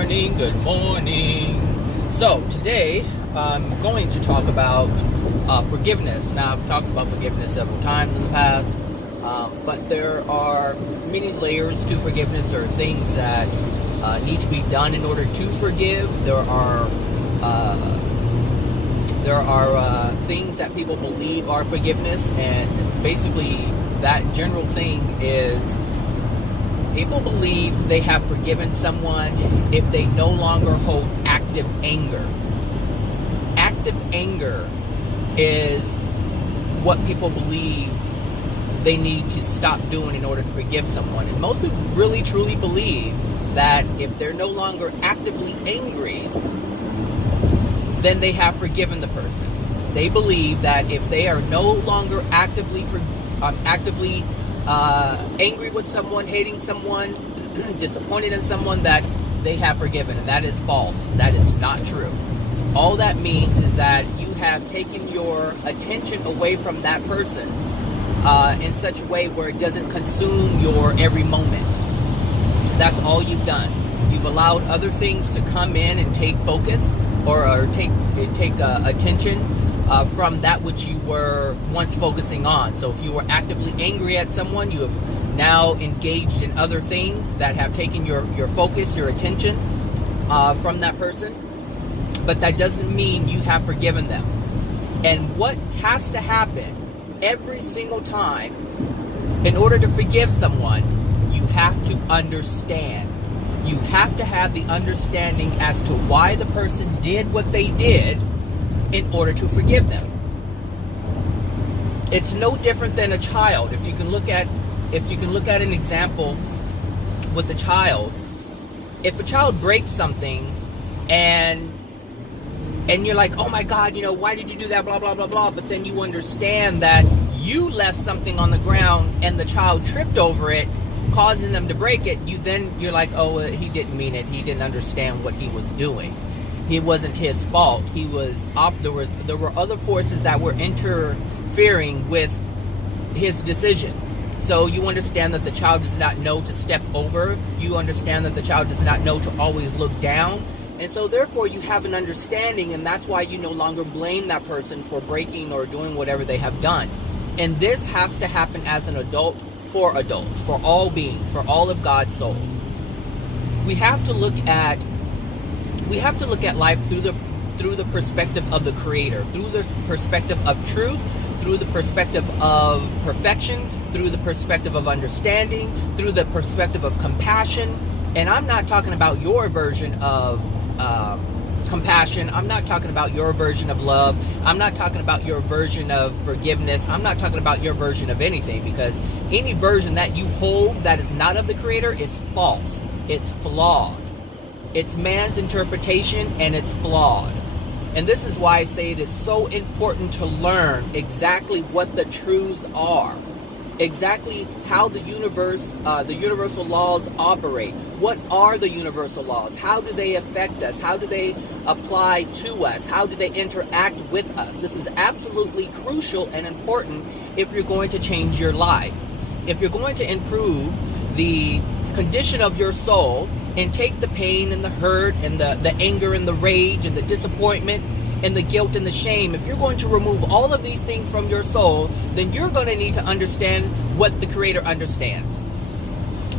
morning, good morning. So today I'm going to talk about forgiveness. Now I've talked about forgiveness several times in the past, but there are many layers to forgiveness. There are things that need to be done in order to forgive. There are things that people believe are forgiveness, and basically that general thing is people believe they have forgiven someone if they no longer hold active anger. Active anger is what people believe they need to stop doing in order to forgive someone. And most people really truly believe that if they're no longer actively angry, then they have forgiven the person. They believe that if they are no longer actively angry with someone, hating someone, disappointed in someone, that they have forgiven. And that is false. That is not true. All that means is that you have taken your attention away from that person in such a way where it doesn't consume your every moment. That's all you've done. You've allowed other things to come in and take focus or take attention from that which you were once focusing on. So if you were actively angry at someone, you have now engaged in other things that have taken your focus, your attention from that person. But that doesn't mean you have forgiven them. And what has to happen every single time in order to forgive someone, you have to understand. You have to have the understanding as to why the person did what they did in order to forgive them. It's no different than a child. If you can look at an example with a child, if a child breaks something and you're like, oh my God, why did you do that, blah, blah, blah, blah, but then you understand that you left something on the ground and the child tripped over it, causing them to break it, you're like, oh, he didn't mean it. He didn't understand what he was doing. It wasn't his fault. There were other forces that were interfering with his decision. So you understand that the child does not know to step over. You understand that the child does not know to always look down. And so therefore you have an understanding, and that's why you no longer blame that person for breaking or doing whatever they have done. And this has to happen as an adult, for adults, for all beings, for all of God's souls. We have to look at life through the perspective of the Creator, through the perspective of truth, through the perspective of perfection, through the perspective of understanding, through the perspective of compassion. And I'm not talking about your version of compassion. I'm not talking about your version of love. I'm not talking about your version of forgiveness. I'm not talking about your version of anything, because any version that you hold that is not of the Creator is false. It's flawed. It's man's interpretation, and it's flawed. And this is why I say it is so important to learn exactly what the truths are, exactly how the universe, the universal laws operate. What are the universal laws? How do they affect us? How do they apply to us? How do they interact with us? This is absolutely crucial and important if you're going to change your life. If you're going to improve the condition of your soul and take the pain and the hurt and the anger and the rage and the disappointment and the guilt and the shame, if you're going to remove all of these things from your soul, then you're going to need to understand what the Creator understands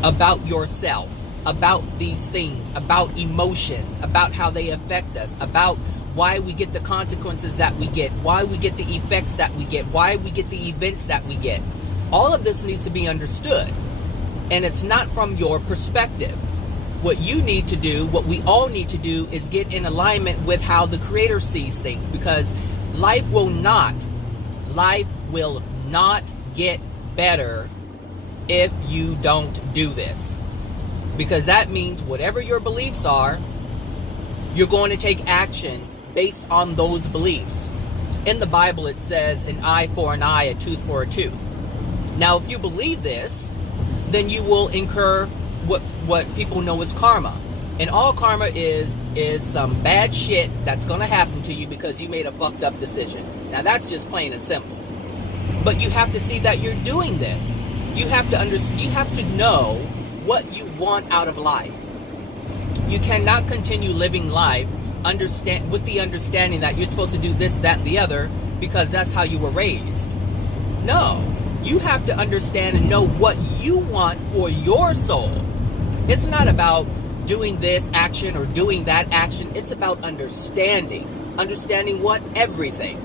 about yourself, about these things, about emotions, about how they affect us, about why we get the consequences that we get, why we get the effects that we get, why we get the events that we get. All of this needs to be understood. And it's not from your perspective. What you need to do, what we all need to do, is get in alignment with how the Creator sees things, because life will not get better if you don't do this. Because that means whatever your beliefs are, you're going to take action based on those beliefs. In the Bible it says an eye for an eye, a tooth for a tooth. Now if you believe this, then you will incur what people know as karma. And all karma is some bad shit that's going to happen to you because you made a fucked up decision. Now that's just plain and simple. But you have to see that you're doing this. You have to know what you want out of life. You cannot continue living life with the understanding that you're supposed to do this, that, and the other because that's how you were raised. No, you have to understand and know what you want for your soul. It's not about doing this action or doing that action. It's about understanding. Understanding what? Everything.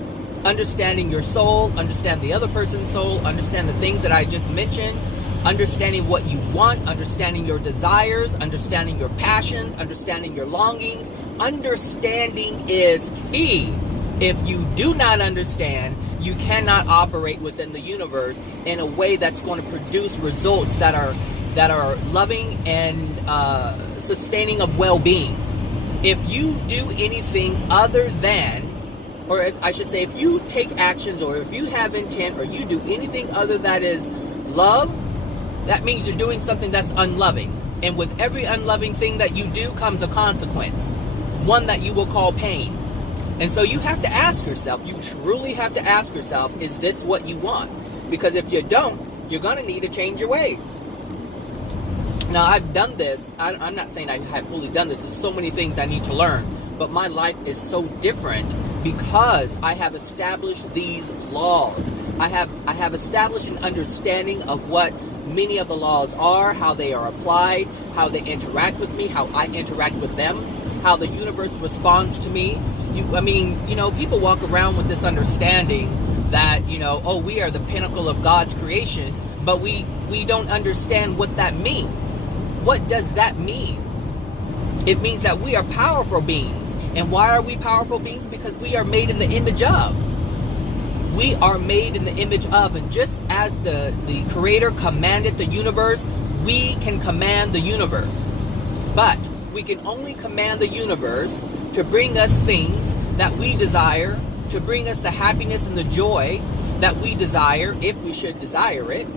Understanding your soul, understand the other person's soul, understand the things that I just mentioned, understanding what you want, understanding your desires, understanding your passions, understanding your longings. Understanding is key. If you do not understand, you cannot operate within the universe in a way that's going to produce results that are loving and sustaining of well-being. If you do anything other than, or I should say, if you take actions or if you have intent or you do anything other that is love, that means you're doing something that's unloving. And with every unloving thing that you do comes a consequence, one that you will call pain. And so you have to ask yourself, you truly have to ask yourself, is this what you want? Because if you don't, you're going to need to change your ways. Now, I've done this. I'm not saying I have fully done this. There's so many things I need to learn. But my life is so different because I have established these laws. I have established an understanding of what many of the laws are, how they are applied, how they interact with me, how I interact with them, how the universe responds to me. People walk around with this understanding that, we are the pinnacle of God's creation, but we don't understand what that means. What does that mean? It means that we are powerful beings. And why are we powerful beings? Because we are made in the image of. We are made in the image of. And just as the Creator commanded the universe, we can command the universe. But we can only command the universe to bring us things that we desire, to bring us the happiness and the joy that we desire, if we should desire it.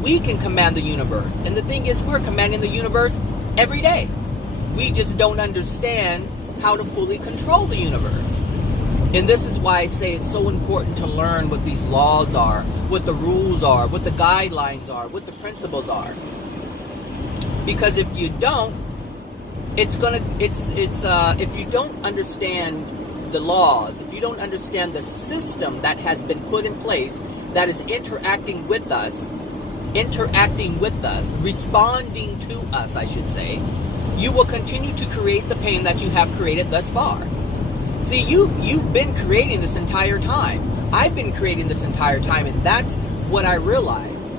We can command the universe. And the thing is, we're commanding the universe every day. We just don't understand how to fully control the universe. And this is why I say it's so important to learn what these laws are, what the rules are, what the guidelines are, what the principles are. Because if you don't, if you don't understand the laws, if you don't understand the system that has been put in place that is interacting with us, responding to us, I should say, you will continue to create the pain that you have created thus far. See, you've been creating this entire time. I've been creating this entire time, and that's what I realized.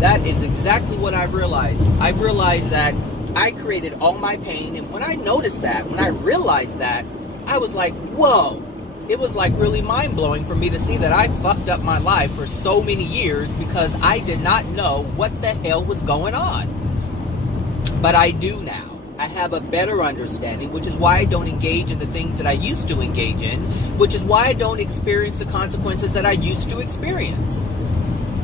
That is exactly what I realized. I realized that I created all my pain, and when I noticed that, when I realized that, I was like, whoa. It was like really mind-blowing for me to see that I fucked up my life for so many years because I did not know what the hell was going on. But I do now. I have a better understanding, which is why I don't engage in the things that I used to engage in, which is why I don't experience the consequences that I used to experience.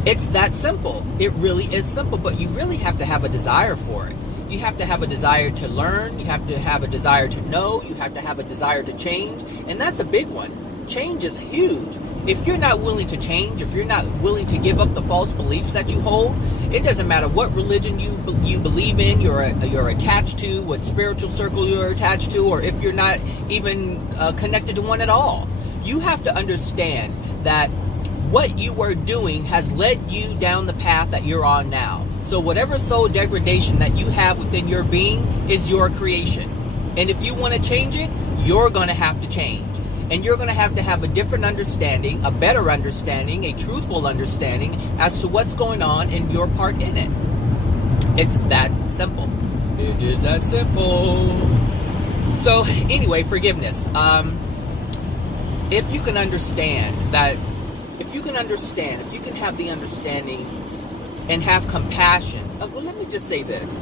It's that simple. It really is simple, but you really have to have a desire for it. You have to have a desire to learn. You have to have a desire to know. You have to have a desire to change. And that's a big one. Change is huge. If you're not willing to change, if you're not willing to give up the false beliefs that you hold, it doesn't matter what religion you believe in, you're attached to, what spiritual circle you're attached to, or if you're not even connected to one at all. You have to understand that what you were doing has led you down the path that you're on now. So whatever soul degradation that you have within your being is your creation. And if you want to change it, you're going to have to change. And you're going to have a different understanding, a better understanding, a truthful understanding as to what's going on and your part in it. It's that simple. It is that simple. So anyway, forgiveness. If you can understand that, if you can have the understanding and have compassion. Well, let me just say this.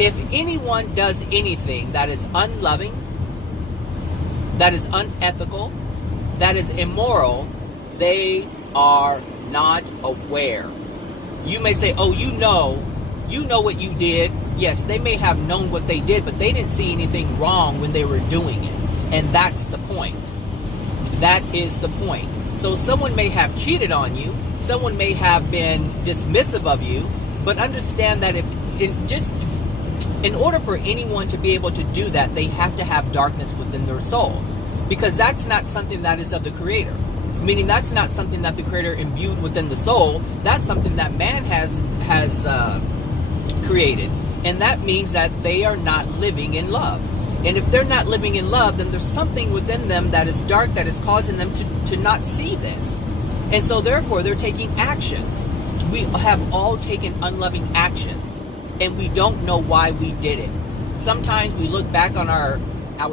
If anyone does anything that is unloving, that is unethical, that is immoral, they are not aware. You may say, oh, you know what you did. Yes, they may have known what they did, but they didn't see anything wrong when they were doing it. And that's the point. That is the point. So someone may have cheated on you, someone may have been dismissive of you, but understand that In order for anyone to be able to do that, they have to have darkness within their soul, because that's not something that is of the Creator. Meaning that's not something that the Creator imbued within the soul. That's something that man has created, and that means that they are not living in love. And if they're not living in love, then there's something within them that is dark that is causing them to not see this. And so therefore they're taking actions. We have all taken unloving actions, and we don't know why we did it. Sometimes we look back on our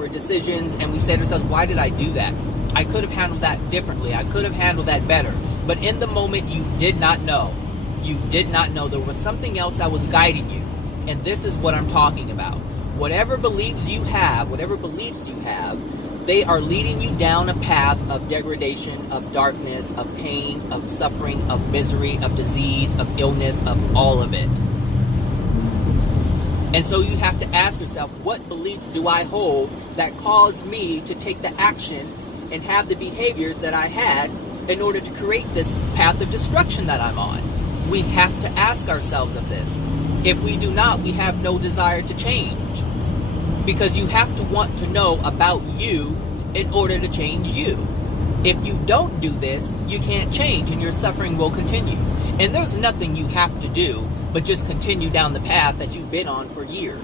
decisions and we say to ourselves, why did I do that? I could have handled that differently. I could have handled that better. But in the moment, you did not know. You did not know. There was something else that was guiding you. And this is what I'm talking about. Whatever beliefs you have, they are leading you down a path of degradation, of darkness, of pain, of suffering, of misery, of disease, of illness, of all of it. And so you have to ask yourself, what beliefs do I hold that cause me to take the action and have the behaviors that I had in order to create this path of destruction that I'm on? We have to ask ourselves of this. If we do not, we have no desire to change. Because you have to want to know about you in order to change you. If you don't do this, you can't change and your suffering will continue. And there's nothing you have to do but just continue down the path that you've been on for years.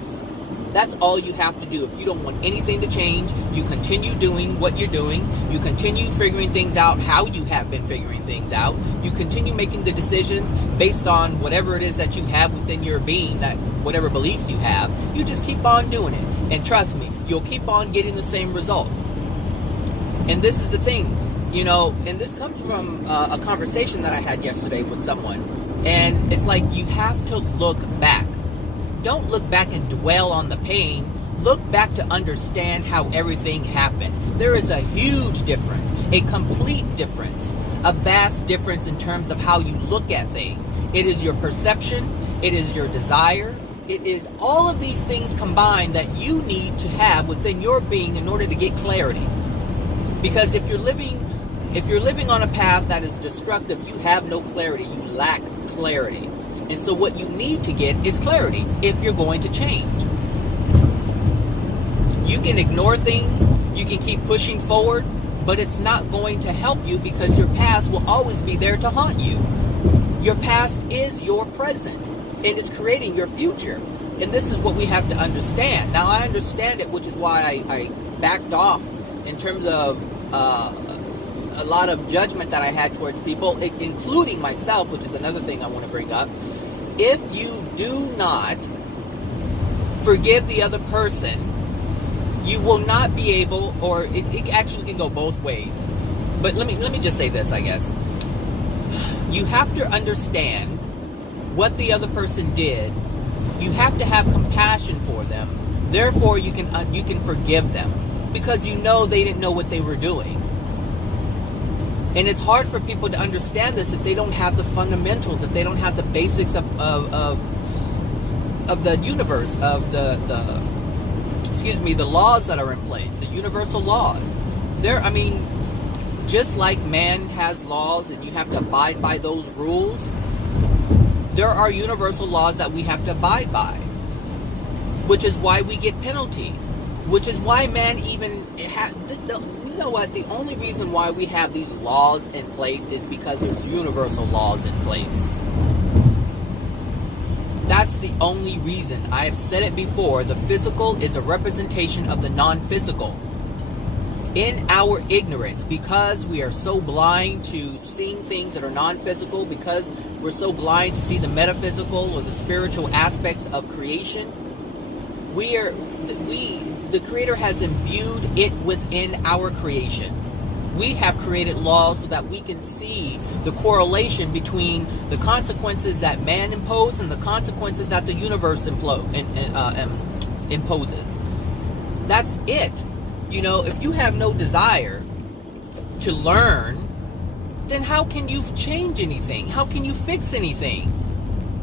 That's all you have to do. If you don't want anything to change, you continue doing what you're doing. You continue figuring things out how you have been figuring things out. You continue making the decisions based on whatever it is that you have within your being, that whatever beliefs you have. You just keep on doing it. And trust me, you'll keep on getting the same result. And this is the thing, and this comes from a conversation that I had yesterday with someone. And it's like, you have to look back. Don't look back and dwell on the pain. Look back to understand how everything happened. There is a huge difference, a complete difference, a vast difference in terms of how you look at things. It is your perception. It is your desire. It is all of these things combined that you need to have within your being in order to get clarity. Because if you're living on a path that is destructive, you have no clarity. You lack clarity. And so what you need to get is clarity if you're going to change. You can ignore things, you can keep pushing forward, but it's not going to help you because your past will always be there to haunt you. Your past is your present and it's creating your future. And this is what we have to understand. Now, I understand it, which is why I backed off in terms of a lot of judgment that I had towards people, including myself, which is another thing I want to bring up. If you do not forgive the other person, you will not be able, or it actually can go both ways. But let me just say this, I guess. You have to understand what the other person did. You have to have compassion for them. Therefore, you can forgive them because you know they didn't know what they were doing. And it's hard for people to understand this if they don't have the fundamentals, if they don't have the basics of the universe, of the laws that are in place, the universal laws. Just like man has laws and you have to abide by those rules, there are universal laws that we have to abide by, which is why we get penalty, which is why man even you know what? The only reason why we have these laws in place is because there's universal laws in place. That's the only reason. I have said it before. The physical is a representation of the non-physical. In our ignorance, because we are so blind to seeing things that are non-physical, because we're so blind to see the metaphysical or the spiritual aspects of creation, the Creator has imbued it within our creations. We have created laws so that we can see the correlation between the consequences that man imposed and the consequences that the universe imposes. That's it. If you have no desire to learn, then how can you change anything? How can you fix anything?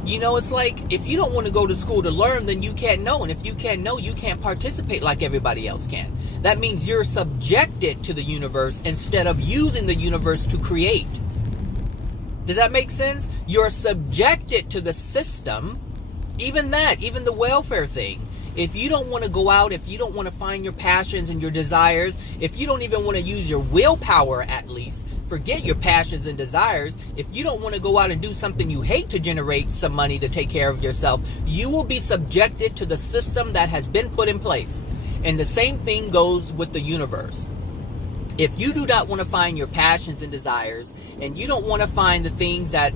It's like, if you don't want to go to school to learn, then you can't know. And if you can't know, you can't participate like everybody else can. That means you're subjected to the universe instead of using the universe to create. Does that make sense? You're subjected to the system, even the welfare thing. If you don't want to go out, if you don't want to find your passions and your desires, if you don't even want to use your willpower, at least, forget your passions and desires, if you don't want to go out and do something you hate to generate some money to take care of yourself, you will be subjected to the system that has been put in place. And the same thing goes with the universe. If you do not want to find your passions and desires, and you don't want to find the things that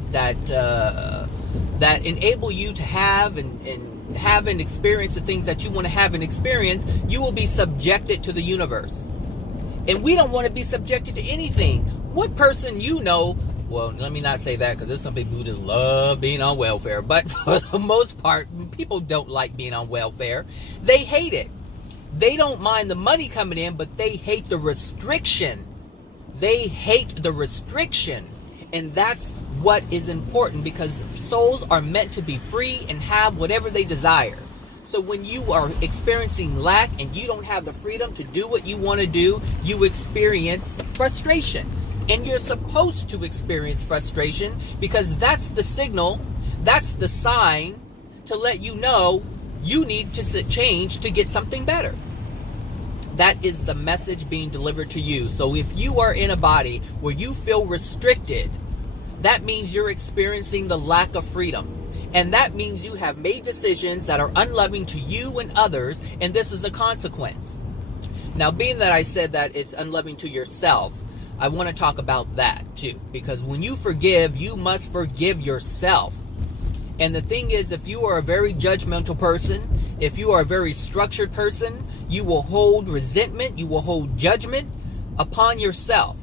enable you to have and experience the things that you want to have and experience, you will be subjected to the universe. And we don't want to be subjected to anything. What person you know, well, let me not say that, because there's some people who just love being on welfare, but for the most part, people don't like being on welfare. They hate it. They don't mind the money coming in, but they hate the restriction. They hate the restriction. And that's what is important, because souls are meant to be free and have whatever they desire. So when you are experiencing lack and you don't have the freedom to do what you want to do, you experience frustration. And you're supposed to experience frustration, because that's the signal, that's the sign to let you know you need to change to get something better. That is the message being delivered to you. So if you are in a body where you feel restricted, that means you're experiencing the lack of freedom. And that means you have made decisions that are unloving to you and others, and this is a consequence. Now, being that I said that it's unloving to yourself, I want to talk about that too. Because when you forgive, you must forgive yourself. And the thing is, if you are a very judgmental person, if you are a very structured person, you will hold resentment, you will hold judgment upon yourself.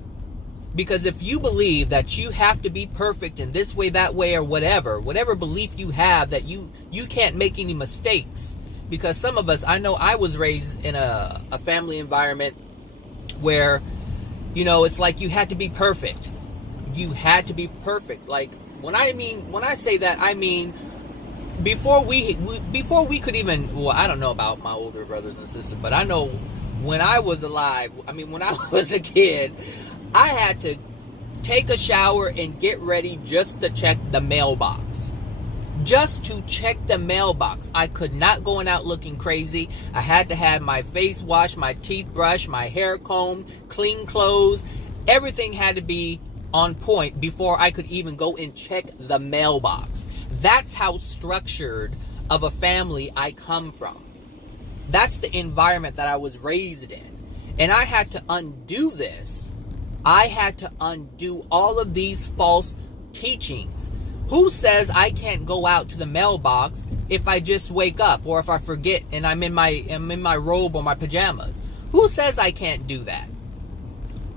Because if you believe that you have to be perfect in this way, that way, or whatever belief you have, that you can't make any mistakes. Because some of us, I know I was raised in a family environment where, it's like you had to be perfect. You had to be perfect. Like, when I say that, I mean, before we could even, well, I don't know about my older brothers and sisters, but I know when I was alive, when I was a kid, I had to take a shower and get ready just to check the mailbox. Just to check the mailbox. I could not go out looking crazy. I had to have my face washed, my teeth brushed, my hair combed, clean clothes. Everything had to be on point before I could even go and check the mailbox. That's how structured of a family I come from. That's the environment that I was raised in. And I had to undo this. I had to undo all of these false teachings. Who says I can't go out to the mailbox if I just wake up, or if I forget and I'm in my robe or my pajamas? Who says I can't do that?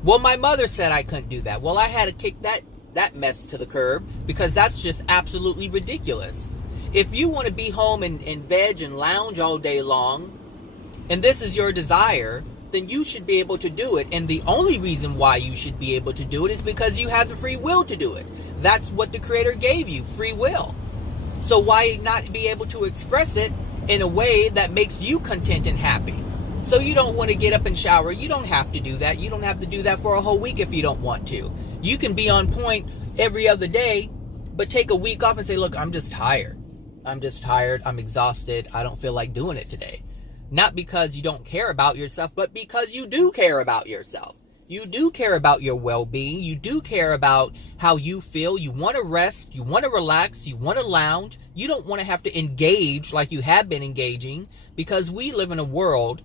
Well, my mother said I couldn't do that. Well, I had to kick that mess to the curb, because that's just absolutely ridiculous. If you want to be home and veg and lounge all day long, and this is your desire, then you should be able to do it. And the only reason why you should be able to do it is because you have the free will to do it. That's what the Creator gave you, free will. So why not be able to express it in a way that makes you content and happy? So you don't want to get up and shower. You don't have to do that. You don't have to do that for a whole week if you don't want to. You can be on point every other day, but take a week off and say, look, I'm just tired. I'm exhausted. I don't feel like doing it today. Not because you don't care about yourself, but because you do care about yourself. You do care about your well-being. You do care about how you feel. You want to rest. You want to relax. You want to lounge. You don't want to have to engage like you have been engaging, because we live in a world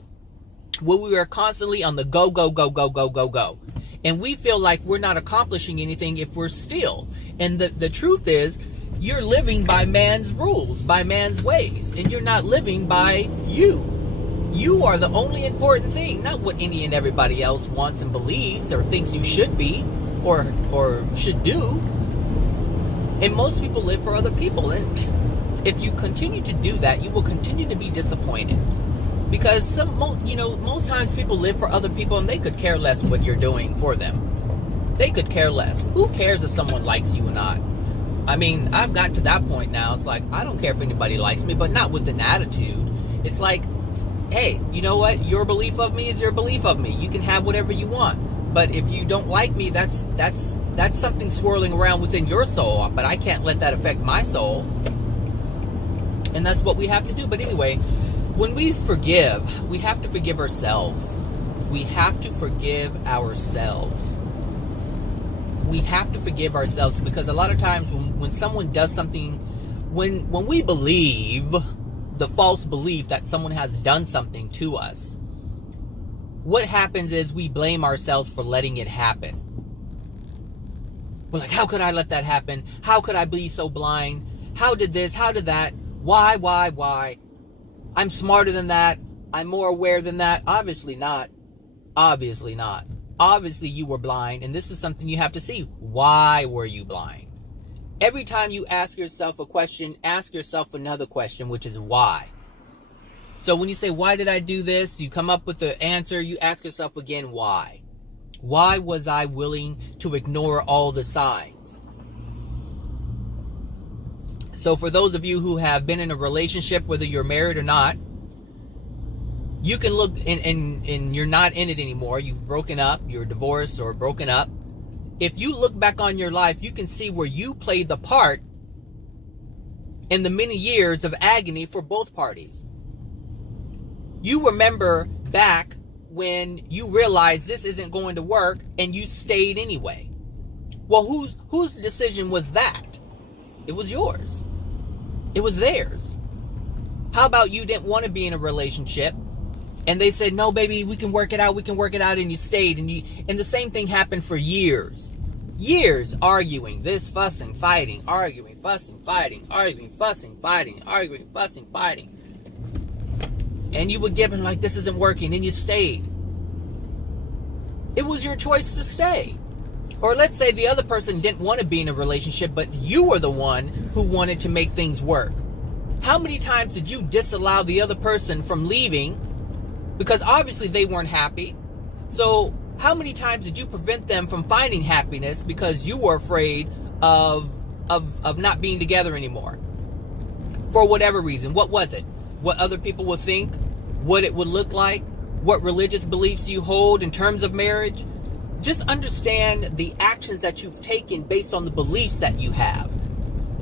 where we are constantly on the go, go, go, go, go, go, go. And we feel like we're not accomplishing anything if we're still. And the truth is, you're living by man's rules, by man's ways, and you're not living by you. You are the only important thing, not what any and everybody else wants and believes or thinks you should be or should do. And most people live for other people. And if you continue to do that, you will continue to be disappointed. Because most times people live for other people and they could care less what you're doing for them. They could care less. Who cares if someone likes you or not? I've gotten to that point now. It's like, I don't care if anybody likes me, but not with an attitude. It's like, hey, you know what? Your belief of me is your belief of me. You can have whatever you want. But if you don't like me, that's something swirling around within your soul. But I can't let that affect my soul. And that's what we have to do. But anyway, When we forgive, we have to forgive ourselves. We have to forgive ourselves. We have to forgive ourselves, because a lot of times when someone does something, when we believe the false belief that someone has done something to us, what happens is we blame ourselves for letting it happen. We're like, how could I let that happen? How could I be so blind? How did this? How did that? Why? I'm smarter than that. I'm more aware than that. Obviously not. Obviously not. Obviously you were blind, and this is something you have to see. Why were you blind? Every time you ask yourself a question, ask yourself another question, which is why. So when you say, why did I do this? You come up with the answer. You ask yourself again, why? Why was I willing to ignore all the signs? So for those of you who have been in a relationship, whether you're married or not, you can look and you're not in it anymore. You've broken up, you're divorced or broken up. If you look back on your life, you can see where you played the part in the many years of agony for both parties. You remember back when you realized this isn't going to work and you stayed anyway. Well, whose decision was that? It was yours. It was theirs. How about you didn't want to be in a relationship and they said, no, baby, we can work it out, and you stayed, and the same thing happened for years. Years arguing, this, fussing, fighting, arguing, fussing, fighting, arguing, fussing, fighting, arguing, fussing, fighting. And you would give in like, this isn't working, and you stayed. It was your choice to stay. Or let's say the other person didn't want to be in a relationship, but you were the one who wanted to make things work. How many times did you disallow the other person from leaving because obviously they weren't happy? So how many times did you prevent them from finding happiness because you were afraid of not being together anymore? For whatever reason. What was it? What other people would think? What it would look like? What religious beliefs you hold in terms of marriage? Just understand the actions that you've taken based on the beliefs that you have.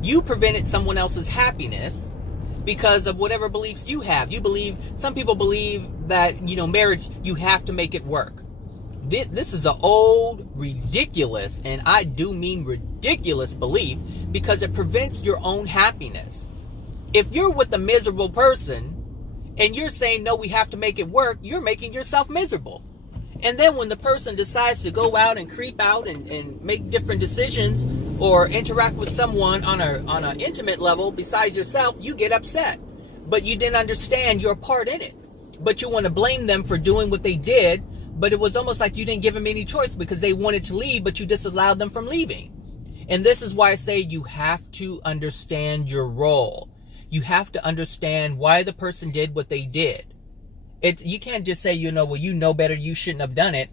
You prevented someone else's happiness because of whatever beliefs you have. Some people believe that, marriage, you have to make it work. This is an old, ridiculous, and I do mean ridiculous belief, because it prevents your own happiness. If you're with a miserable person and you're saying, no, we have to make it work, you're making yourself miserable. And then when the person decides to go out and creep out and make different decisions or interact with someone on an intimate level besides yourself, you get upset. But you didn't understand your part in it. But you want to blame them for doing what they did. But it was almost like you didn't give them any choice because they wanted to leave, but you disallowed them from leaving. And this is why I say you have to understand your role. You have to understand why the person did what they did. You can't just say, well, you know better, you shouldn't have done it.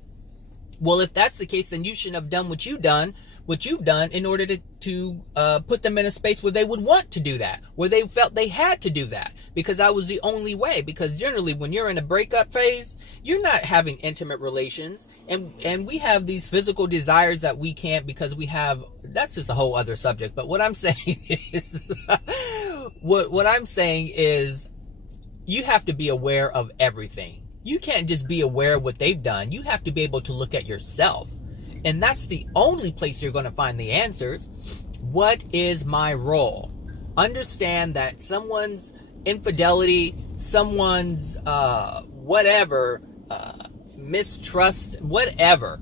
Well, if that's the case, then you shouldn't have done what you've done in order to put them in a space where they would want to do that, where they felt they had to do that, because that was the only way. Because generally, when you're in a breakup phase, you're not having intimate relations, and we have these physical desires that we can't because we have. That's just a whole other subject. But what I'm saying is, what I'm saying is, you have to be aware of everything. You can't just be aware of what they've done. You have to be able to look at yourself. And that's the only place you're going to find the answers. What is my role? Understand that someone's infidelity, someone's mistrust, whatever.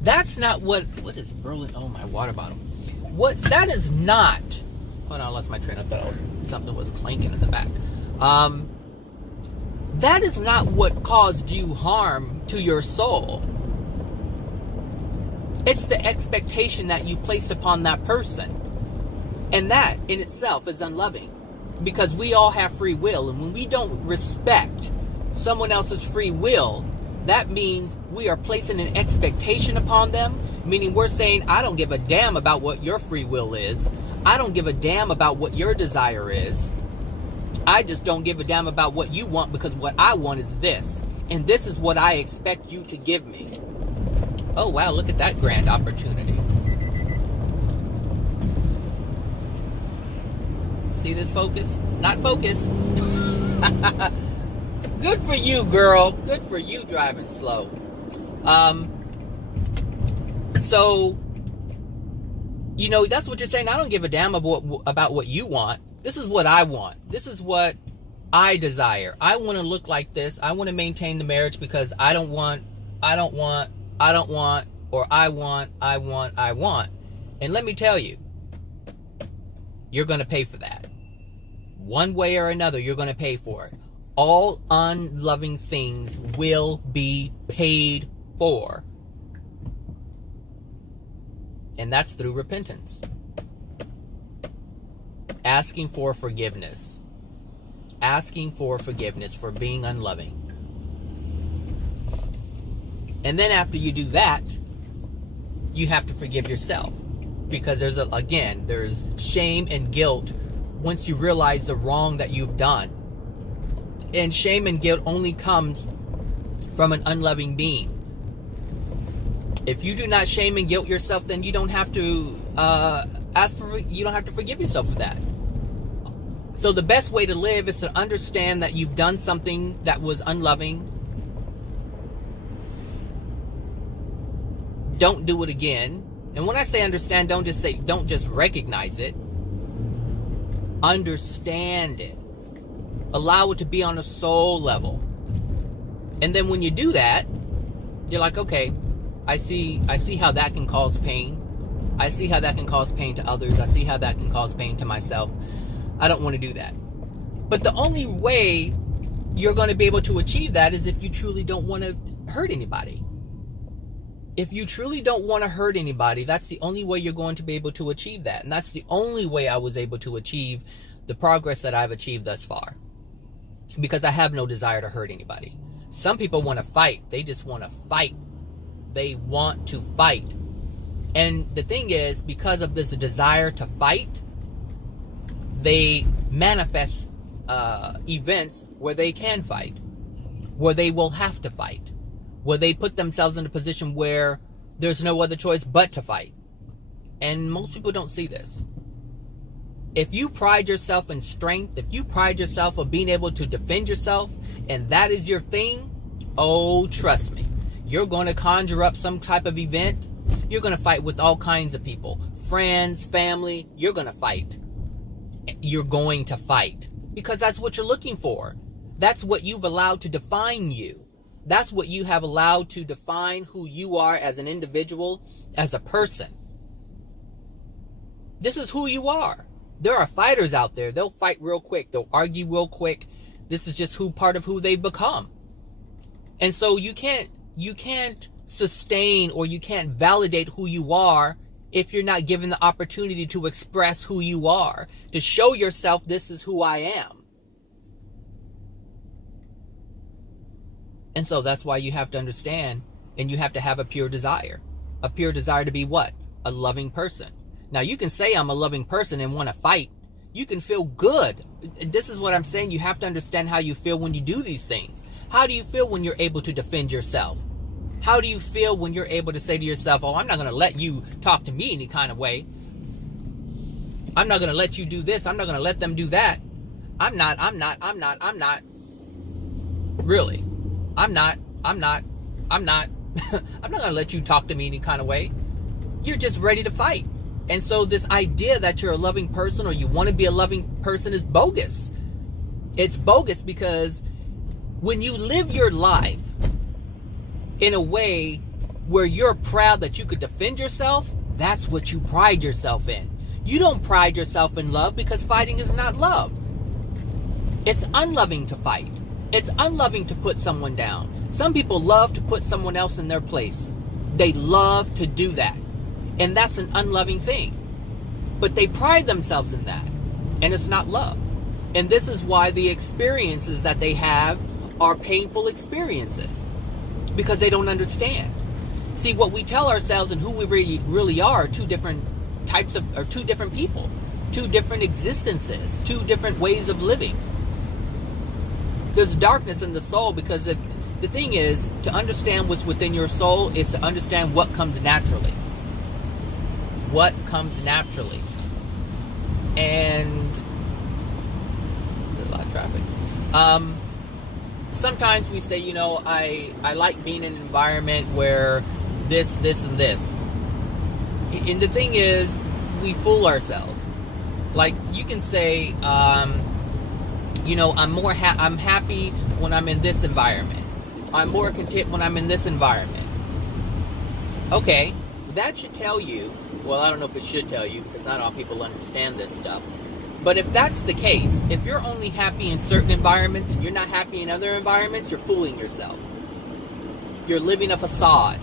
That's not what is Berlin? Oh, my water bottle. That is not. Hold on, I lost my train of thought. Something was clanking in the back. That is not what caused you harm to your soul. It's the expectation that you placed upon that person. And that in itself is unloving, because we all have free will. And when we don't respect someone else's free will, that means we are placing an expectation upon them, meaning we're saying, I don't give a damn about what your free will is. I don't give a damn about what your desire is. I just don't give a damn about what you want, because what I want is this. And this is what I expect you to give me. Oh, wow, look at that grand opportunity. See this focus? Not focus. Good for you, girl. Good for you driving slow. So, you know, that's what you're saying. I don't give a damn about what you want. This is what I want. This is what I desire. I want to look like this. I want to maintain the marriage because I want. And let me tell you, you're going to pay for that. One way or another, you're going to pay for it. All unloving things will be paid for. And that's through repentance. Asking for forgiveness. Asking for forgiveness for being unloving. And then after you do that, you have to forgive yourself. Because there's shame and guilt once you realize the wrong that you've done. And shame and guilt only comes from an unloving being. If you do not shame and guilt yourself, then you don't have to you don't have to forgive yourself for that. So the best way to live is to understand that you've done something that was unloving. Don't do it again. And when I say understand, don't just recognize it. Understand it. Allow it to be on a soul level. And then when you do that, you're like, okay, I see how that can cause pain. I see how that can cause pain to others. I see how that can cause pain to myself. I don't want to do that. But the only way you're going to be able to achieve that is if you truly don't want to hurt anybody. If you truly don't want to hurt anybody, that's the only way you're going to be able to achieve that. And that's the only way I was able to achieve the progress that I've achieved thus far. Because I have no desire to hurt anybody. Some people want to fight. They just want to fight. They want to fight. And the thing is, because of this desire to fight, they manifest events where they can fight, where they will have to fight, where they put themselves in a position where there's no other choice but to fight. And most people don't see this. If you pride yourself in strength, if you pride yourself of being able to defend yourself, and that is your thing, oh, trust me, you're going to conjure up some type of event. You're going to fight with all kinds of people, friends, family. You're going to fight. You're going to fight because that's what you're looking for. That's what you've allowed to define you. That's what you have allowed to define who you are as an individual, as a person. This is who you are. There are fighters out there. They'll fight real quick. They'll argue real quick. This is just part of who they've become. And so you can't sustain or you can't validate who you are if you're not given the opportunity to express who you are, to show yourself, this is who I am. And so that's why you have to understand, and you have to have a pure desire. A pure desire to be what? A loving person. Now you can say I'm a loving person and want to fight. You can feel good. This is what I'm saying. You have to understand how you feel when you do these things. How do you feel when you're able to defend yourself? How do you feel when you're able to say to yourself, oh, I'm not going to let you talk to me any kind of way. I'm not going to let you do this. I'm not going to let them do that. I'm not. Really. I'm not I'm not going to let you talk to me any kind of way. You're just ready to fight. And so this idea that you're a loving person or you want to be a loving person is bogus. It's bogus because when you live your life in a way where you're proud that you could defend yourself, that's what you pride yourself in. You don't pride yourself in love because fighting is not love. It's unloving to fight. It's unloving to put someone down. Some people love to put someone else in their place. They love to do that. And that's an unloving thing. But they pride themselves in that. And it's not love. And this is why the experiences that they have are painful experiences. Because they don't understand. See, what we tell ourselves and who we really are two different types of, or two different people. Two different existences. Two different ways of living. There's darkness in the soul because if the thing is, to understand what's within your soul is to understand what comes naturally. What comes naturally. And there's a lot of traffic. Sometimes we say, I like being in an environment where this, and this. And the thing is, we fool ourselves. Like, you can say, I'm happy when I'm in this environment. I'm more content when I'm in this environment. Okay, that should tell you, well, I don't know if it should tell you, because not all people understand this stuff. But if that's the case, if you're only happy in certain environments and you're not happy in other environments, you're fooling yourself. You're living a facade.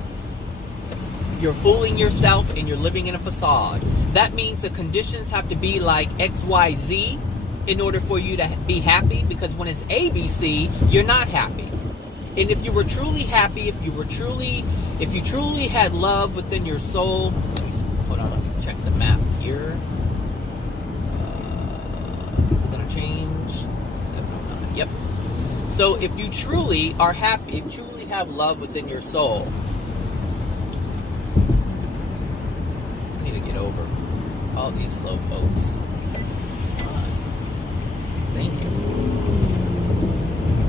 You're fooling yourself and you're living in a facade. That means the conditions have to be like X, Y, Z in order for you to be happy, because when it's A, B, C, you're not happy. And if you were truly happy, if you truly had love within your soul, hold on, let me check the map here. Is it going to change? 709. Yep. So if you truly are happy, if you truly have love within your soul, I need to get over all these slow boats. Thank you.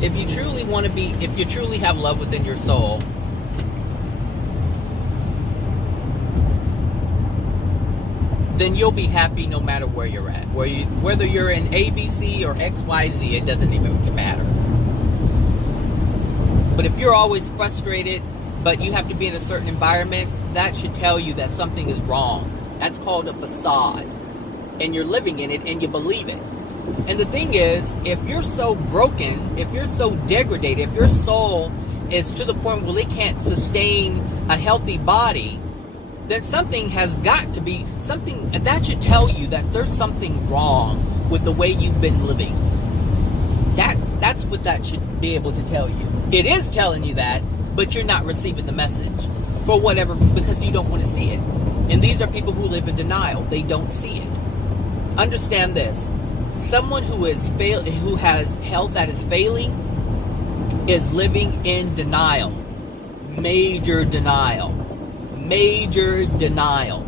If you truly have love within your soul, then you'll be happy no matter where you're at. Whether you're in A, B, C, or X, Y, Z, it doesn't even matter. But if you're always frustrated, but you have to be in a certain environment, that should tell you that something is wrong. That's called a facade. And you're living in it and you believe it. And the thing is, if you're so broken, if you're so degraded, if your soul is to the point where it can't sustain a healthy body, then something has got to be something, and that should tell you that there's something wrong with the way you've been living. That's what that should be able to tell you. It is telling you that, but you're not receiving the message for whatever, because you don't want to see it. And these are people who live in denial. They don't see it. Understand this. Someone who has health that is failing is living in denial. Major denial. Major denial.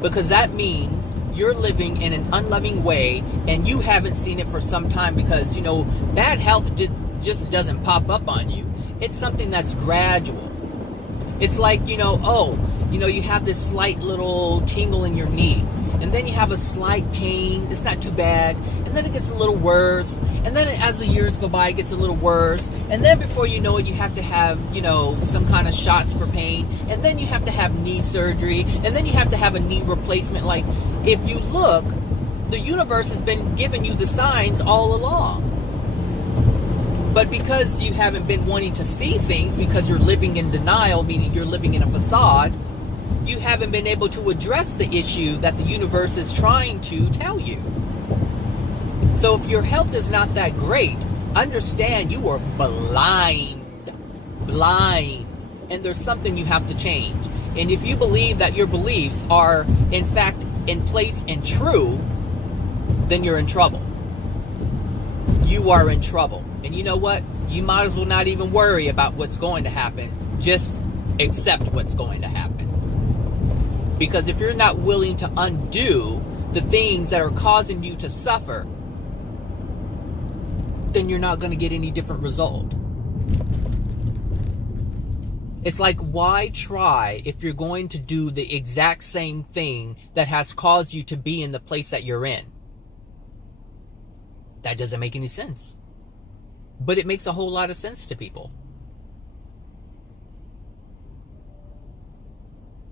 Because that means you're living in an unloving way and you haven't seen it for some time, because, bad health just doesn't pop up on you. It's something that's gradual. It's like, you have this slight little tingle in your knee. And then you have a slight pain. It's not too bad. And then it gets a little worse. And then as the years go by, it gets a little worse. And then before you know it, you have to have, some kind of shots for pain. And then you have to have knee surgery. And then you have to have a knee replacement. Like, if you look, the universe has been giving you the signs all along. But because you haven't been wanting to see things, because you're living in denial, meaning you're living in a facade, you haven't been able to address the issue that the universe is trying to tell you. So if your health is not that great, understand you are blind. And there's something you have to change. And if you believe that your beliefs are, in fact, in place and true, then you're in trouble. You are in trouble. And you know what? You might as well not even worry about what's going to happen. Just accept what's going to happen. Because if you're not willing to undo the things that are causing you to suffer, then you're not going to get any different result. It's like, why try if you're going to do the exact same thing that has caused you to be in the place that you're in? That doesn't make any sense. But it makes a whole lot of sense to people.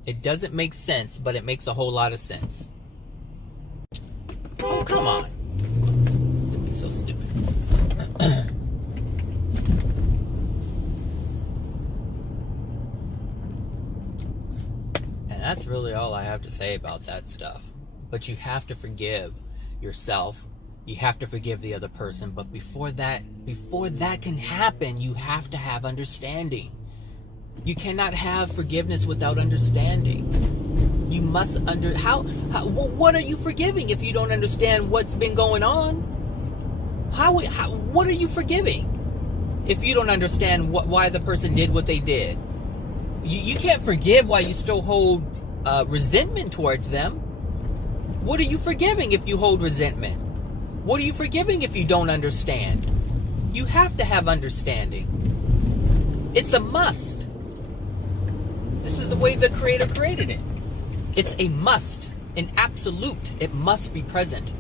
It doesn't make sense, but it makes a whole lot of sense. Oh, come on. Don't be so stupid. And that's really all I have to say about that stuff. But you have to forgive yourself. You have to forgive the other person. But before that can happen, you have to have understanding. You cannot have forgiveness without understanding. You must what are you forgiving if you don't understand what's been going on? What are you forgiving if you don't understand why the person did what they did? You can't forgive while you still hold resentment towards them. What are you forgiving if you hold resentment? What are you forgiving if you don't understand? You have to have understanding. It's a must. This is the way the Creator created it. It's a must, an absolute. It must be present.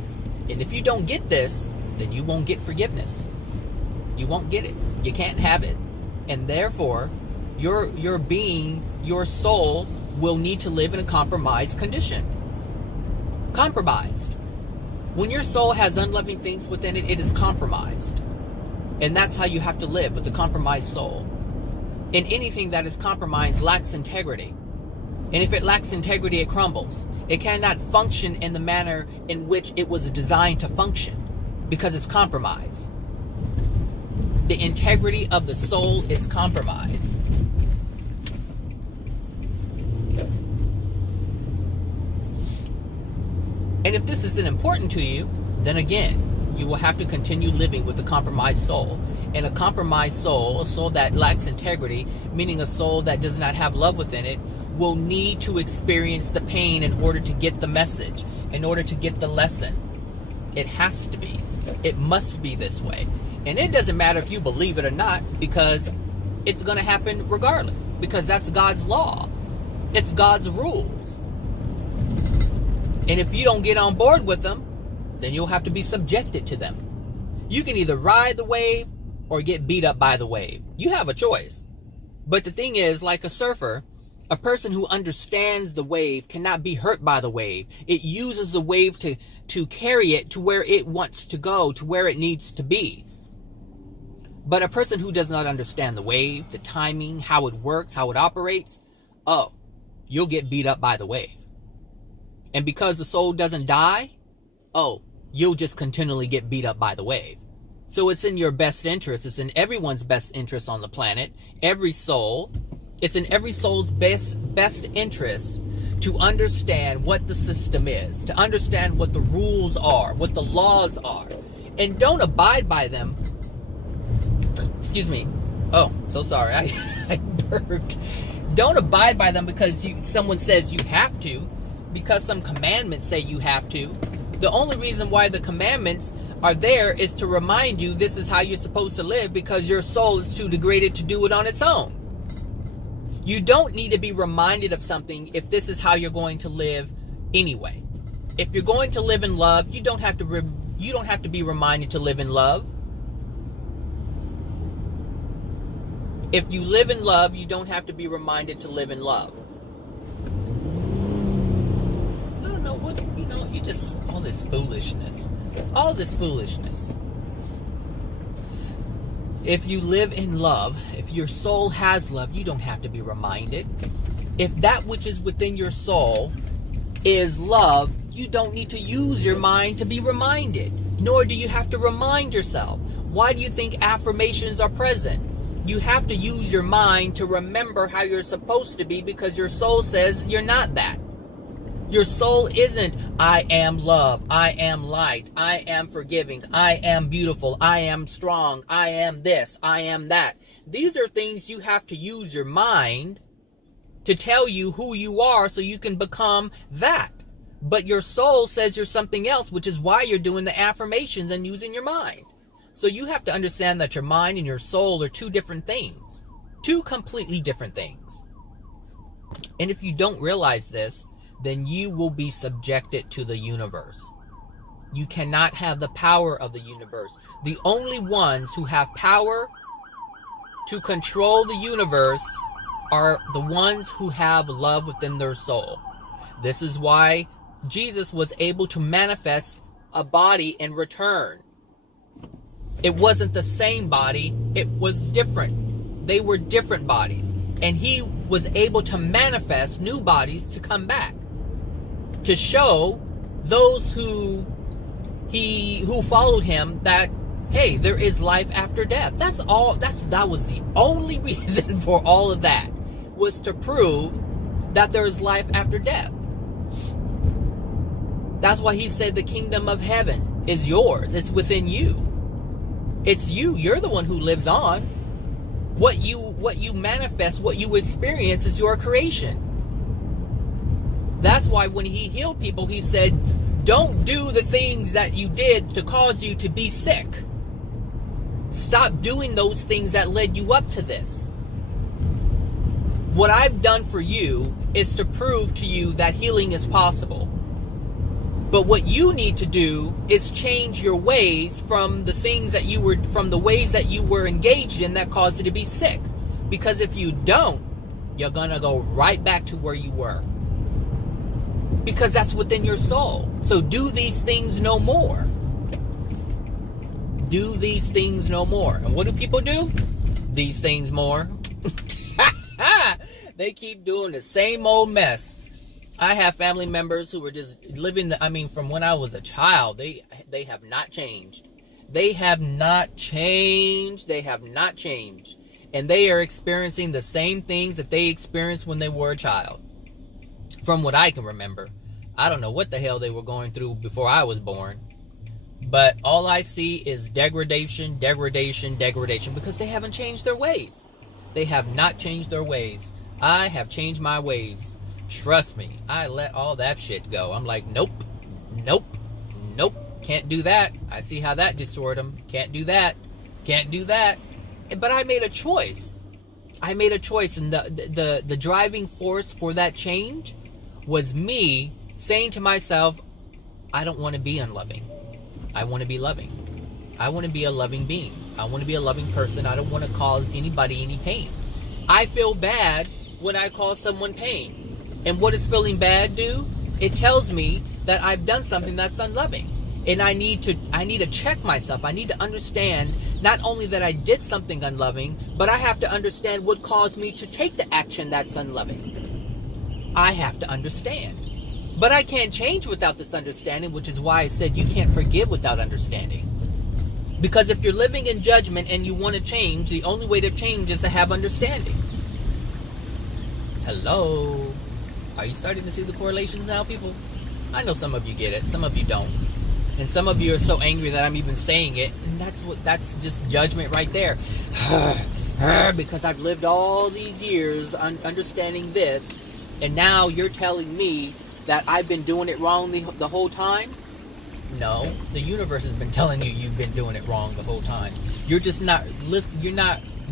And if you don't get this, then you won't get forgiveness. You won't get it. You can't have it. And therefore, your being, your soul, will need to live in a compromised condition. Compromised. When your soul has unloving things within it, it is compromised. And that's how you have to live, with the compromised soul. And anything that is compromised lacks integrity. And if it lacks integrity, it crumbles. It cannot function in the manner in which it was designed to function, because it's compromised. The integrity of the soul is compromised. And if this isn't important to you, then again, you will have to continue living with a compromised soul. And a compromised soul, a soul that lacks integrity, meaning a soul that does not have love within it, will need to experience the pain in order to get the message, in order to get the lesson. It has to be. It must be this way. And it doesn't matter if you believe it or not, because it's going to happen regardless. Because that's God's law. It's God's rules. And if you don't get on board with them, then you'll have to be subjected to them. You can either ride the wave or get beat up by the wave. You have a choice. But the thing is, like a surfer, a person who understands the wave cannot be hurt by the wave. It uses the wave to carry it to where it wants to go, to where it needs to be. But a person who does not understand the wave, the timing, how it works, how it operates, oh, you'll get beat up by the wave. And because the soul doesn't die, oh, you'll just continually get beat up by the wave. So it's in your best interest. It's in everyone's best interest on the planet. Every soul. It's in every soul's best interest to understand what the system is, to understand what the rules are, what the laws are, and don't abide by them. Excuse me. Oh, so sorry. I burped. Don't abide by them because someone says you have to, because some commandments say you have to. The only reason why the commandments are there is to remind you this is how you're supposed to live, because your soul is too degraded to do it on its own. You don't need to be reminded of something if this is how you're going to live anyway. If you're going to live in love, you don't have to be reminded to live in love. If you live in love, you don't have to be reminded to live in love. I don't know what, you just, all this foolishness. All this foolishness. If you live in love, if your soul has love, you don't have to be reminded. If that which is within your soul is love, you don't need to use your mind to be reminded. Nor do you have to remind yourself. Why do you think affirmations are present? You have to use your mind to remember how you're supposed to be, because your soul says you're not that. Your soul isn't, I am love, I am light, I am forgiving, I am beautiful, I am strong, I am this, I am that. These are things you have to use your mind to tell you who you are so you can become that. But your soul says you're something else, which is why you're doing the affirmations and using your mind. So you have to understand that your mind and your soul are two different things. Two completely different things. And if you don't realize this, then you will be subjected to the universe. You cannot have the power of the universe. The only ones who have power to control the universe are the ones who have love within their soul. This is why Jesus was able to manifest a body in return. It wasn't the same body, it was different. They were different bodies. And he was able to manifest new bodies to come back, to show those who followed him that, hey, there is life after death. That was the only reason for all of that, was to prove that there is life after death. That's why he said the kingdom of heaven is yours. It's within you. It's you. You're the one who lives on. What you manifest, what you experience is your creation. That's why when he healed people, he said, don't do the things that you did to cause you to be sick. Stop doing those things that led you up to this. What I've done for you is to prove to you that healing is possible. But what you need to do is change your ways from the ways that you were engaged in that caused you to be sick. Because if you don't, you're gonna go right back to where you were. Because that's within your soul. So do these things no more. Do these things no more. And what do people do? These things more. They keep doing the same old mess. I have family members who were just living from when I was a child, they have not changed. They have not changed. They have not changed. And they are experiencing the same things that they experienced when they were a child. From what I can remember. I don't know what the hell they were going through before I was born. But all I see is degradation, degradation, degradation. Because they haven't changed their ways. They have not changed their ways. I have changed my ways. Trust me, I let all that shit go. I'm like, nope, nope, nope, can't do that. I see how that destroyed them. Can't do that, can't do that. But I made a choice. I made a choice, and the driving force for that change was me saying to myself, I don't want to be unloving. I want to be loving. I want to be a loving being. I want to be a loving person. I don't want to cause anybody any pain. I feel bad when I cause someone pain. And what does feeling bad do? It tells me that I've done something that's unloving. And I need to check myself. I need to understand not only that I did something unloving, but I have to understand what caused me to take the action that's unloving. I have to understand. But I can't change without this understanding, which is why I said you can't forgive without understanding. Because if you're living in judgment and you want to change, the only way to change is to have understanding. Hello? Are you starting to see the correlations now, people? I know some of you get it, some of you don't. And some of you are so angry that I'm even saying it. And that's just judgment right there. Because I've lived all these years understanding this. And now you're telling me that I've been doing it wrong the whole time? No, the universe has been telling you you've been doing it wrong the whole time. You're just not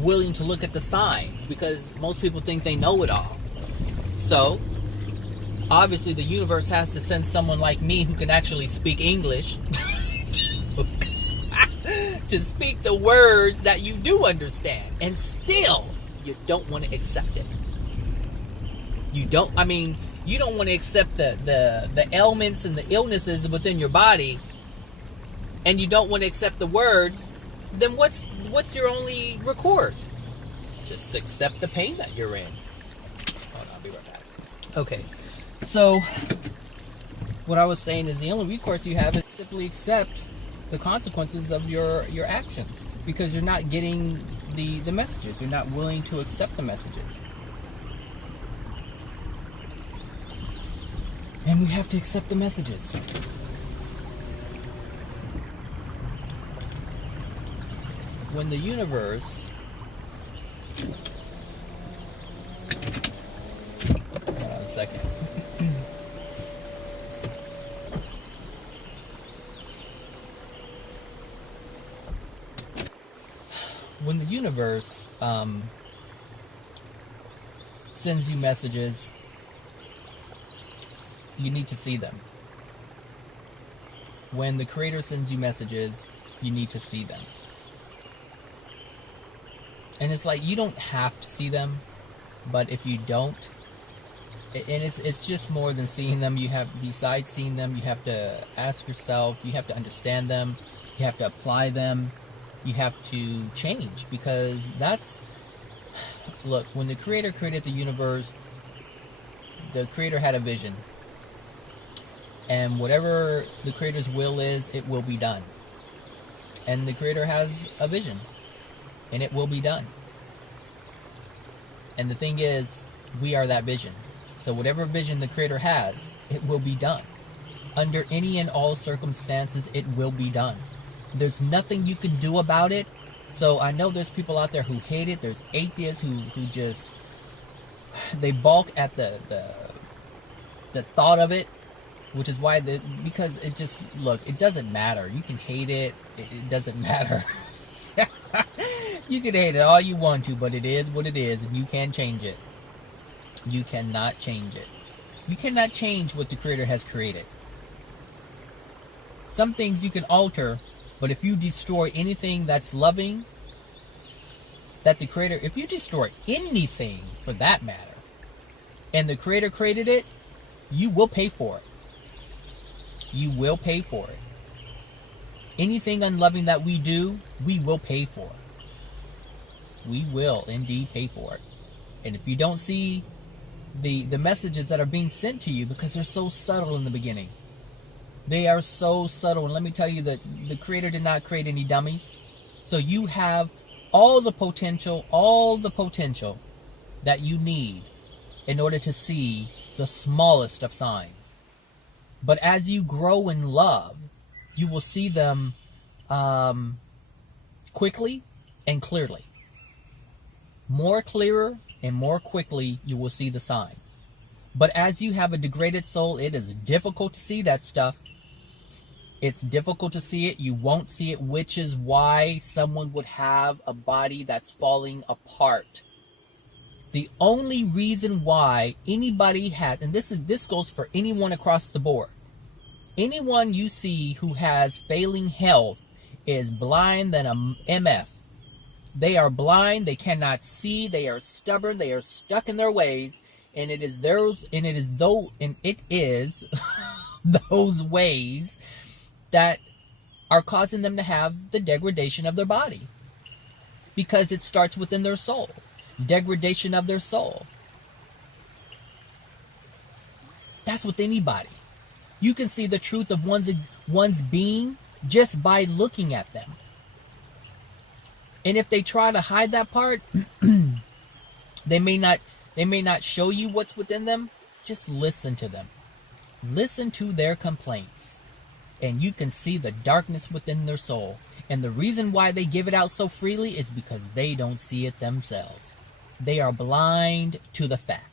willing to look at the signs because most people think they know it all. So, obviously the universe has to send someone like me who can actually speak English to speak the words that you do understand. And still, you don't want to accept it. You don't want to accept the ailments and the illnesses within your body, and you don't want to accept the words, then what's your only recourse? Just accept the pain that you're in. Hold on, I'll be right back. Okay, so what I was saying is the only recourse you have is simply accept the consequences of your actions, because you're not getting the messages. You're not willing to accept the messages. And we have to accept the messages. When the universe... Hold on a second. When the universe sends you messages, you need to see them. When the Creator sends you messages, you need to see them. And it's like, you don't have to see them, but if you don't, and it's just more than seeing them. You have, besides seeing them, you have to ask yourself, you have to understand them, you have to apply them, you have to change, because that's, look, when the Creator created the universe, the Creator had a vision. And whatever the Creator's will is, it will be done. And the Creator has a vision. And it will be done. And the thing is, we are that vision. So whatever vision the Creator has, it will be done. Under any and all circumstances, it will be done. There's nothing you can do about it. So I know there's people out there who hate it. There's atheists who just... they balk at the thought of it. Which is why, because it just, look, it doesn't matter. You can hate it. It doesn't matter. You can hate it all you want to, but it is what it is, and you can't change it. You cannot change it. You cannot change what the Creator has created. Some things you can alter, but if you destroy anything that's loving, that the Creator, if you destroy anything for that matter, and the Creator created it, you will pay for it. You will pay for it. Anything unloving that we do, we will pay for. We will indeed pay for it. And if you don't see the messages that are being sent to you, because they're so subtle in the beginning, they are so subtle. And let me tell you that the Creator did not create any dummies. So you have all the potential that you need in order to see the smallest of signs. But as you grow in love, you will see them quickly and clearly. More clearer and more quickly you will see the signs. But as you have a degraded soul, it is difficult to see that stuff. It's difficult to see it. You won't see it, which is why someone would have a body that's falling apart. The only reason why anybody has, and this goes for anyone across the board, anyone you see who has failing health is blind than a MF. They are blind, they cannot see, they are stubborn, they are stuck in their ways, and it is those ways that are causing them to have the degradation of their body. Because it starts within their soul. Degradation of their soul. That's with anybody. You can see the truth of one's being just by looking at them. And if they try to hide that part, they may not show you what's within them. Just listen to them. Listen to their complaints. And you can see the darkness within their soul. And the reason why they give it out so freely is because they don't see it themselves. They are blind to the fact.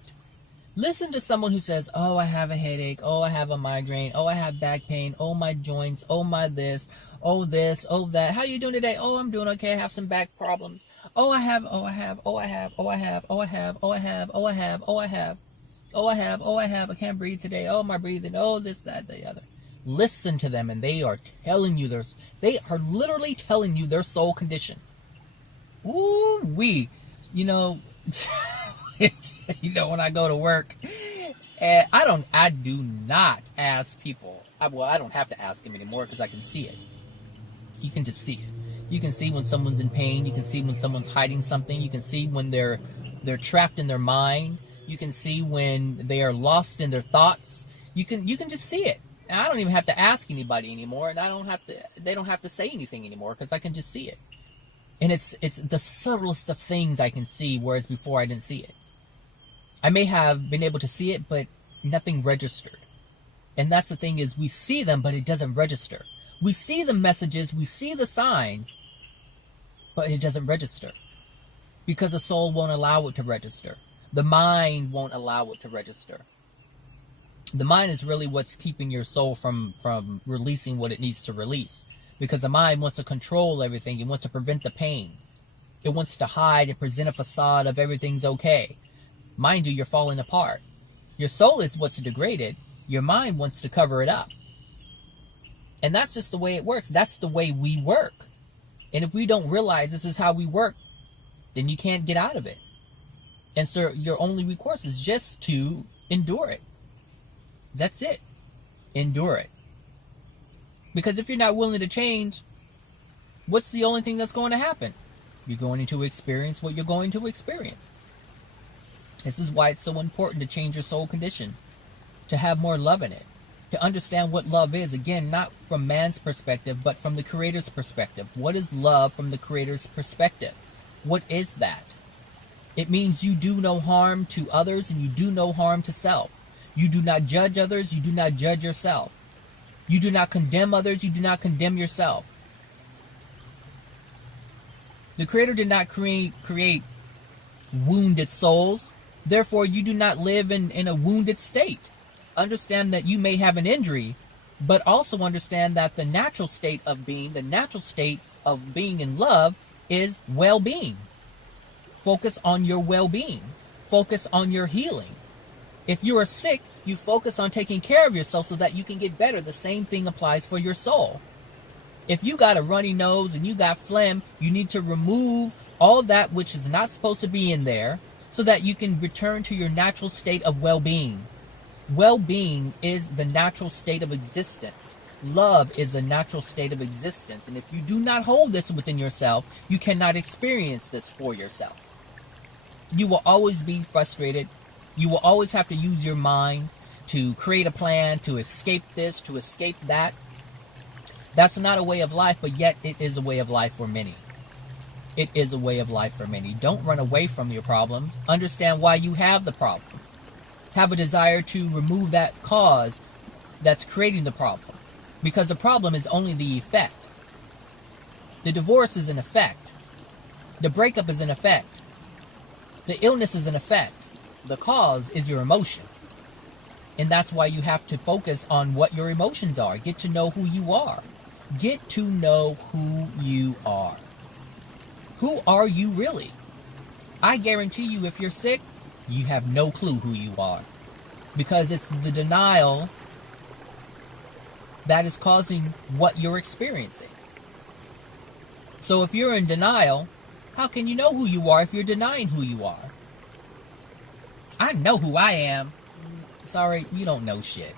Listen to someone who says, oh, I have a headache. Oh, I have a migraine. Oh, I have back pain. Oh, my joints. Oh, my this. Oh, this. Oh, that. How you doing today? Oh, I'm doing okay. I have some back problems. Oh, I have. Oh, I have. Oh, I have. Oh, I have. Oh, I have. Oh, I have. Oh, I have. Oh, I have. Oh, I have. Oh, I have. I can't breathe today. Oh, my breathing. Oh, this, that, the other. Listen to them, and they are telling you they are literally telling you their soul condition. Ooh, you know, when I go to work, and I do not ask people. I don't have to ask them anymore because I can see it. You can just see it. You can see when someone's in pain. You can see when someone's hiding something. You can see when they're trapped in their mind. You can see when they are lost in their thoughts. You can just see it. And I don't even have to ask anybody anymore, and they don't have to say anything anymore because I can just see it. And it's the subtlest of things I can see, whereas before I didn't see it. I may have been able to see it, but nothing registered. And that's the thing is we see them, but it doesn't register. We see the messages, we see the signs, but it doesn't register. Because the soul won't allow it to register. The mind won't allow it to register. The mind is really what's keeping your soul from releasing what it needs to release. Because the mind wants to control everything. It wants to prevent the pain. It wants to hide and present a facade of everything's okay. Mind you, you're falling apart. Your soul is what's degraded. Your mind wants to cover it up. And that's just the way it works. That's the way we work. And if we don't realize this is how we work, then you can't get out of it. And so your only recourse is just to endure it. That's it. Endure it. Because if you're not willing to change, what's the only thing that's going to happen? You're going to experience what you're going to experience. This is why it's so important to change your soul condition. To have more love in it. To understand what love is. Again, not from man's perspective, but from the Creator's perspective. What is love from the Creator's perspective? What is that? It means you do no harm to others and you do no harm to self. You do not judge others. You do not judge yourself. You do not condemn others. You do not condemn yourself. The Creator did not create wounded souls. Therefore, you do not live in a wounded state. Understand that you may have an injury, but also understand that the natural state of being in love is well-being. Focus on your well-being. Focus on your healing. If you are sick, you focus on taking care of yourself so that you can get better. The same thing applies for your soul. If you got a runny nose and you got phlegm, you need to remove all that which is not supposed to be in there so that you can return to your natural state of well-being. Well-being is the natural state of existence. Love is the natural state of existence. And if you do not hold this within yourself, you cannot experience this for yourself. You will always be frustrated. You will always have to use your mind to create a plan, to escape this, to escape that. That's not a way of life, but yet it is a way of life for many. It is a way of life for many. Don't run away from your problems. Understand why you have the problem. Have a desire to remove that cause that's creating the problem. Because the problem is only the effect. The divorce is an effect. The breakup is an effect. The illness is an effect. The cause is your emotion. And that's why you have to focus on what your emotions are. Get to know who you are. Get to know who you are. Who are you really? I guarantee you, if you're sick, you have no clue who you are. Because it's the denial that is causing what you're experiencing. So if you're in denial, how can you know who you are if you're denying who you are? I know who I am. Sorry, you don't know shit.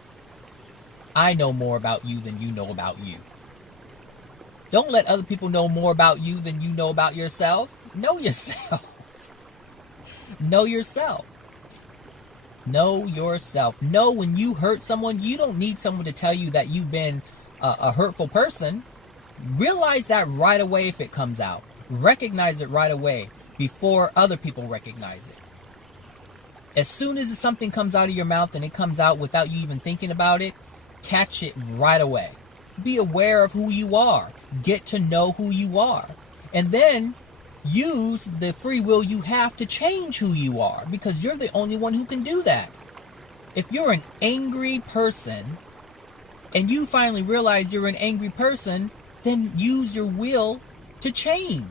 I know more about you than you know about you. Don't let other people know more about you than you know about yourself. Know yourself. Know yourself. Know yourself. Know when you hurt someone, you don't need someone to tell you that you've been a hurtful person. Realize that right away if it comes out. Recognize it right away before other people recognize it. As soon as something comes out of your mouth and it comes out without you even thinking about it, catch it right away. Be aware of who you are. Get to know who you are. And then use the free will you have to change who you are, because you're the only one who can do that. If you're an angry person and you finally realize you're an angry person, then use your will to change.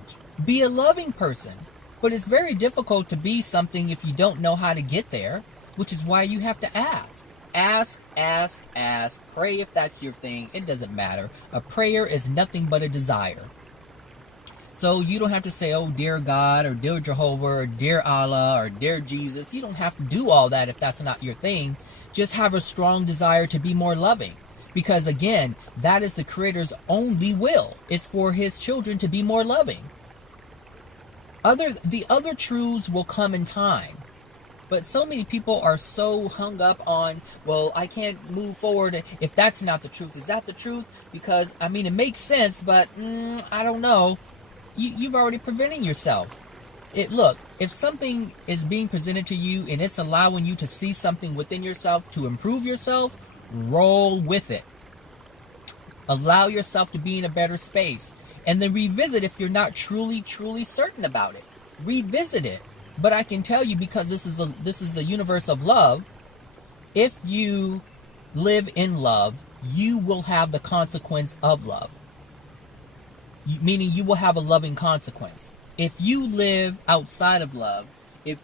Be a loving person. But it's very difficult to be something if you don't know how to get there, which is why you have to ask. Ask, ask, ask. Pray if that's your thing. It doesn't matter. A prayer is nothing but a desire. So you don't have to say, oh, dear God, or dear Jehovah, or dear Allah, or dear Jesus. You don't have to do all that if that's not your thing. Just have a strong desire to be more loving. Because again, that is the Creator's only will. It's for His children to be more loving. The other truths will come in time. But so many people are so hung up on, well, I can't move forward if that's not the truth. Is that the truth? Because, I mean, it makes sense, but I don't know. You've already preventing yourself. Look, if something is being presented to you and it's allowing you to see something within yourself to improve yourself, roll with it. Allow yourself to be in a better space. And then revisit if you're not truly, truly certain about it. Revisit it. But I can tell you, because this is the universe of love, if you live in love, you will have the consequence of love. Meaning you will have a loving consequence. If you live outside of love, if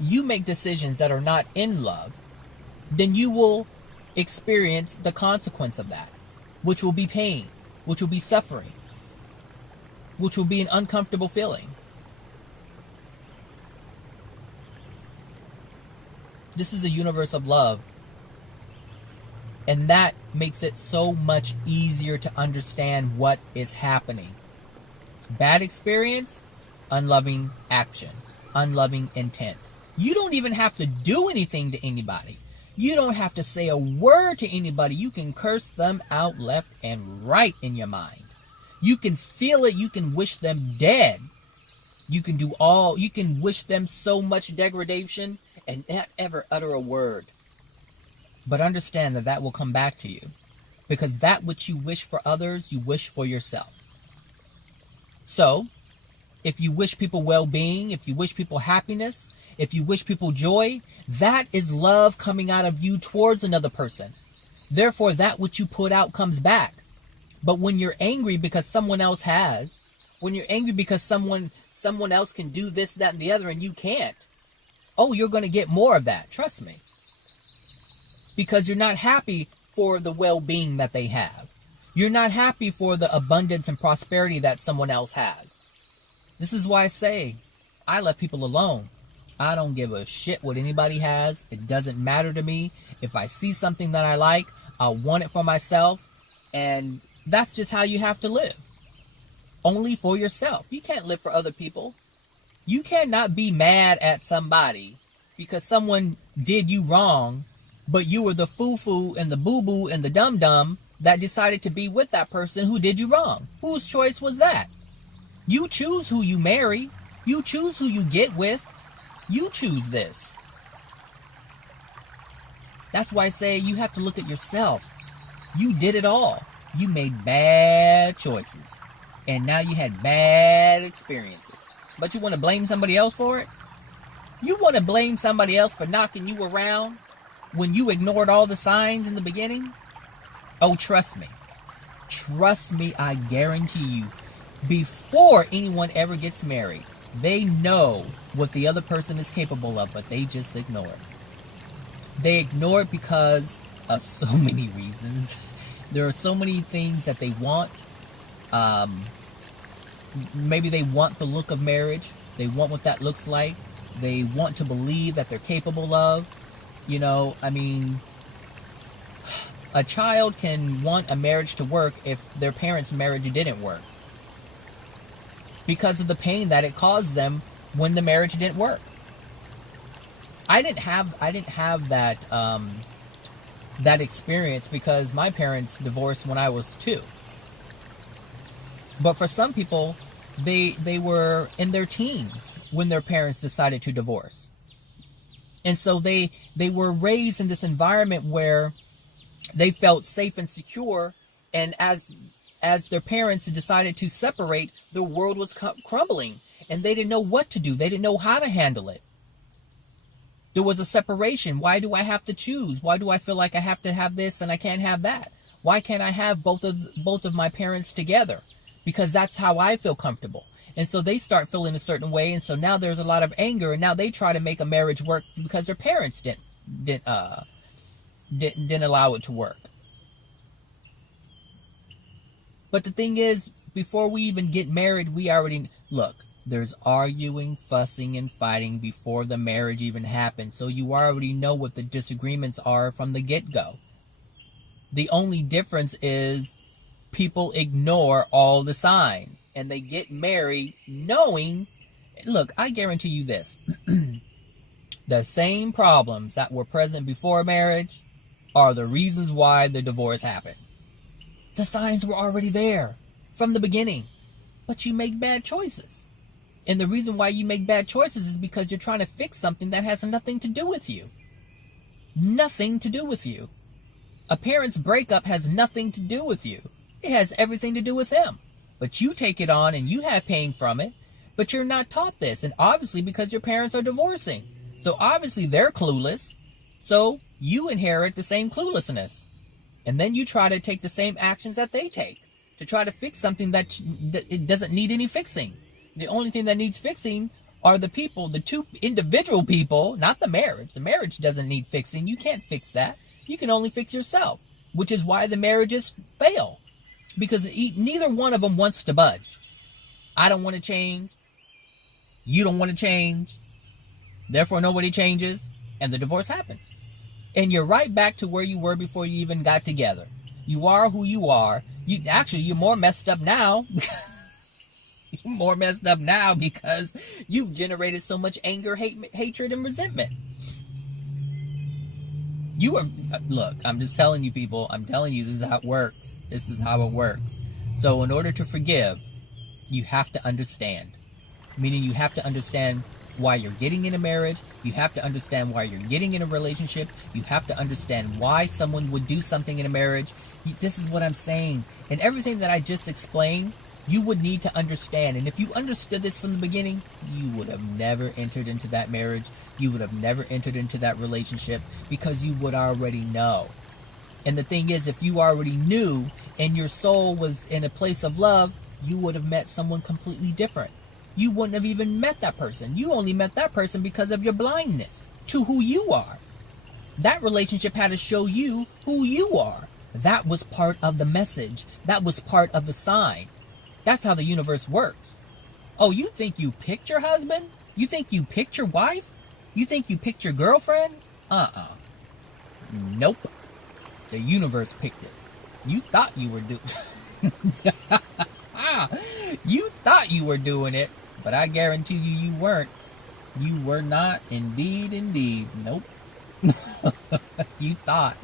you make decisions that are not in love, then you will experience the consequence of that, which will be pain, which will be suffering, which will be an uncomfortable feeling. This is a universe of love. And that makes it so much easier to understand what is happening. Bad experience, unloving action, unloving intent. You don't even have to do anything to anybody. You don't have to say a word to anybody. You can curse them out left and right in your mind. You can feel it. You can wish them dead. You can wish them so much degradation and not ever utter a word. But understand that will come back to you. Because that which you wish for others, you wish for yourself. So, if you wish people well-being, if you wish people happiness, if you wish people joy, that is love coming out of you towards another person. Therefore, that which you put out comes back. But when you're angry because someone else has, When you're angry because someone else can do this, that, and the other, and you can't, oh, you're going to get more of that. Trust me. Because you're not happy for the well-being that they have. You're not happy for the abundance and prosperity that someone else has. This is why I say I let people alone. I don't give a shit what anybody has. It doesn't matter to me. If I see something that I like, I want it for myself. And that's just how you have to live. Only for yourself. You can't live for other people. You cannot be mad at somebody because someone did you wrong, but you were the foo-foo and the boo-boo and the dum-dum that decided to be with that person who did you wrong. Whose choice was that? You choose who you marry. You choose who you get with. You choose this. That's why I say you have to look at yourself. You did it all. You made bad choices. And now you had bad experiences. But you want to blame somebody else for it? You want to blame somebody else for knocking you around when you ignored all the signs in the beginning? Oh, trust me. Trust me, I guarantee you. Before anyone ever gets married, they know what the other person is capable of, but they just ignore it. They ignore it because of so many reasons. There are so many things that they want. Maybe they want the look of marriage. They want what that looks like. They want to believe that they're capable of. You know, I mean, a child can want a marriage to work if their parents' marriage didn't work, because of the pain that it caused them when the marriage didn't work. I didn't have that that experience because my parents divorced when I was 2. But for some people, they were in their teens when their parents decided to divorce. And so they were raised in this environment where they felt safe and secure, and as their parents decided to separate, the world was crumbling, and they didn't know what to do. They didn't know how to handle it. There was a separation. Why do I have to choose? Why do I feel like I have to have this and I can't have that? Why can't I have both of my parents together? Because that's how I feel comfortable. And so they start feeling a certain way, and so now there's a lot of anger, and now they try to make a marriage work because their parents didn't allow it to work. But the thing is, before we even get married, we already look. There's arguing, fussing, and fighting before the marriage even happens, so you already know what the disagreements are from the get-go. The only difference is people ignore all the signs, and they get married knowing, look, I guarantee you this, the same problems that were present before marriage are the reasons why the divorce happened. The signs were already there from the beginning, but you make bad choices. And the reason why you make bad choices is because you're trying to fix something that has nothing to do with you. Nothing to do with you. A parent's breakup has nothing to do with you. It has everything to do with them. But you take it on and you have pain from it, but you're not taught this. And obviously because your parents are divorcing. So obviously they're clueless. So you inherit the same cluelessness. And then you try to take the same actions that they take to try to fix something that it doesn't need any fixing. The only thing that needs fixing are the people, the two individual people, not the marriage. The marriage doesn't need fixing. You can't fix that. You can only fix yourself, which is why the marriages fail. Because neither one of them wants to budge. I don't want to change. You don't want to change. Therefore, nobody changes. And the divorce happens. And you're right back to where you were before you even got together. You are who you are. You're more messed up now. You're more messed up now because you've generated so much anger, hatred, and resentment. Look, I'm just telling you people, I'm telling you this is how it works. This is how it works. So in order to forgive, you have to understand. Meaning you have to understand why you're getting in a marriage. You have to understand why you're getting in a relationship. You have to understand why someone would do something in a marriage. This is what I'm saying. And everything that I just explained, you would need to understand. And if you understood this from the beginning, you would have never entered into that marriage. You would have never entered into that relationship because you would already know. And the thing is, if you already knew and your soul was in a place of love, you would have met someone completely different. You wouldn't have even met that person. You only met that person because of your blindness to who you are. That relationship had to show you who you are. That was part of the message. That was part of the sign. That's how the universe works. Oh, you think you picked your husband? You think you picked your wife? You think you picked your girlfriend? Nope. The universe picked it. You thought you were doing You thought you were doing it, but I guarantee you weren't. You were not. Indeed. Nope. You thought.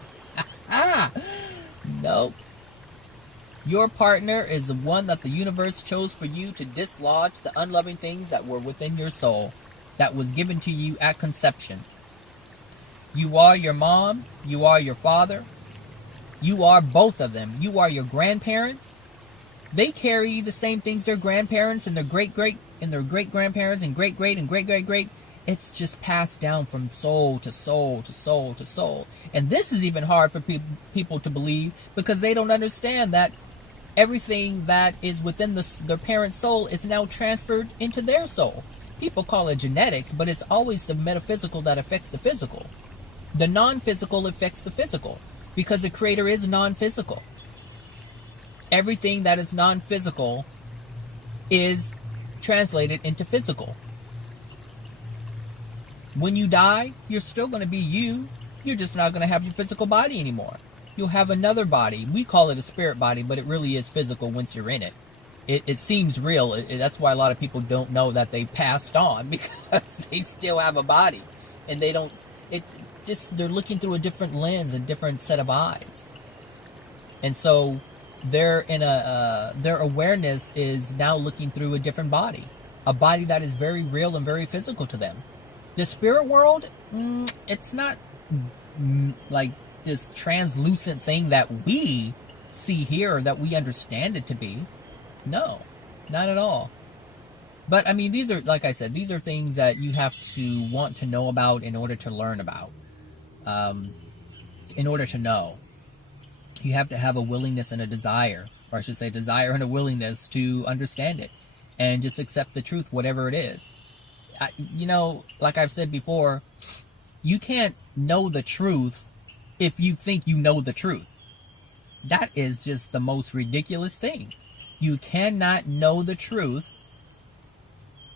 Nope. Your partner is the one that the universe chose for you to dislodge the unloving things that were within your soul, that was given to you at conception. You are your mom. You are your father. You are both of them. You are your grandparents. They carry the same things their grandparents and their great-grandparents and great-great and great-great-great. It's just passed down from soul to soul to soul to soul. And this is even hard for people to believe, because they don't understand that everything that is within their parent's soul is now transferred into their soul. People call it genetics, but it's always the metaphysical that affects the physical. The non-physical affects the physical, because the Creator is non-physical. Everything that is non-physical is translated into physical. When you die, you're still going to be you. You're just not going to have your physical body anymore. You'll have another body. We call it a spirit body, but it really is physical once you're in it. It seems real. That's why a lot of people don't know that they passed on, because they still have a body. And they don't, it's just, they're looking through a different lens, a different set of eyes. And so they're in their awareness is now looking through a different body. A body that is very real and very physical to them. The spirit world, it's not like this translucent thing that we see here, that we understand it to be. No, not at all. But I mean, these are, like I said, these are things that you have to want to know about in order to learn about. In order to know, you have to have a willingness and a desire, or I should say desire and a willingness to understand it and just accept the truth, whatever it is. You know, like I've said before, you can't know the truth if you think you know the truth. That is just the most ridiculous thing. You cannot know the truth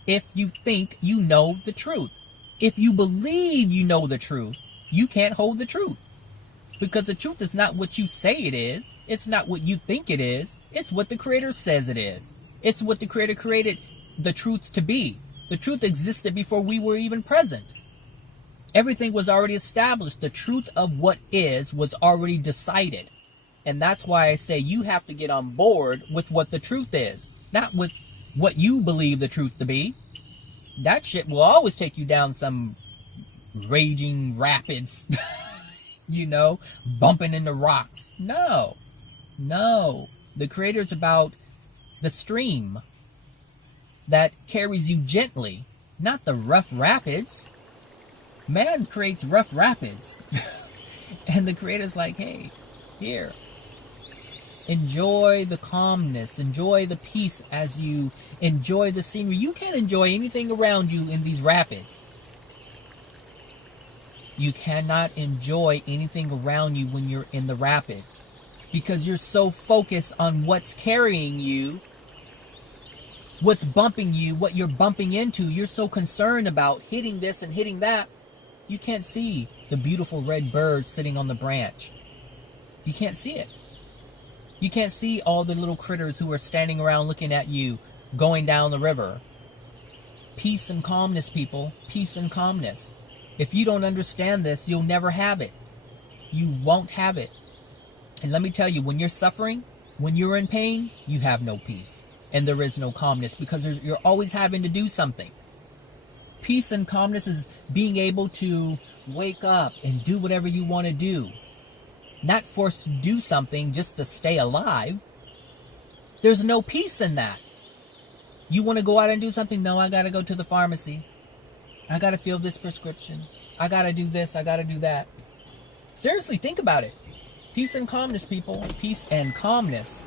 if you think you know the truth. If you believe you know the truth, you can't hold the truth. Because the truth is not what you say it is. It's not what you think it is. It's what the Creator says it is. It's what the Creator created the truth to be. The truth existed before we were even present. Everything was already established. The truth of what is was already decided. And that's why I say you have to get on board with what the truth is, not with what you believe the truth to be. That shit will always take you down some raging rapids, you know, bumping into rocks. No. The Creator's about the stream that carries you gently, not the rough rapids. Man creates rough rapids. And the Creator's like, hey, here. Enjoy the calmness. Enjoy the peace as you enjoy the scenery. You can't enjoy anything around you in these rapids. You cannot enjoy anything around you when you're in the rapids, because you're so focused on what's carrying you, what's bumping you, what you're bumping into. You're so concerned about hitting this and hitting that, you can't see the beautiful red bird sitting on the branch. You can't see it. You can't see all the little critters who are standing around looking at you going down the river. Peace and calmness, people. Peace and calmness. If you don't understand this, you'll never have it. You won't have it. And let me tell you, when you're suffering, when you're in pain, you have no peace. And there is no calmness, because you're always having to do something. Peace and calmness is being able to wake up and do whatever you want to do. Not forced to do something just to stay alive. There's no peace in that. You want to go out and do something? No, I got to go to the pharmacy. I got to fill this prescription. I got to do this. I got to do that. Seriously, think about it. Peace and calmness, people. Peace and calmness.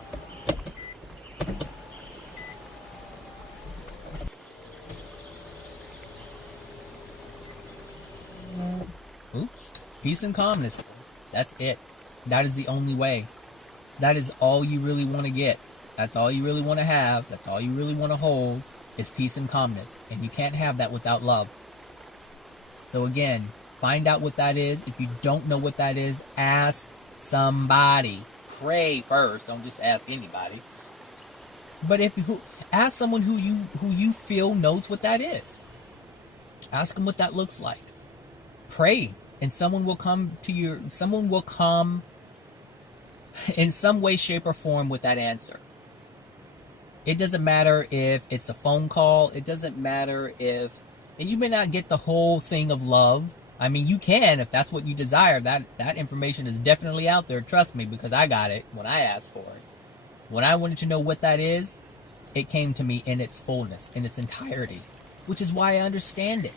Oops. Peace and calmness. That's it. That is the only way. That is all you really want to get. That's all you really want to have. That's all you really want to hold is peace and calmness. And you can't have that without love. So again, find out what that is. If you don't know what that is, ask somebody. Pray first. Don't just ask anybody. But ask someone who you feel knows what that is. Ask them what that looks like. Pray, and someone will come in some way, shape, or form with that answer. It doesn't matter if it's a phone call. It doesn't matter and you may not get the whole thing of love. I mean, you can if that's what you desire. That information is definitely out there. Trust me, because I got it when I asked for it. When I wanted to know what that is, it came to me in its fullness, in its entirety, which is why I understand it.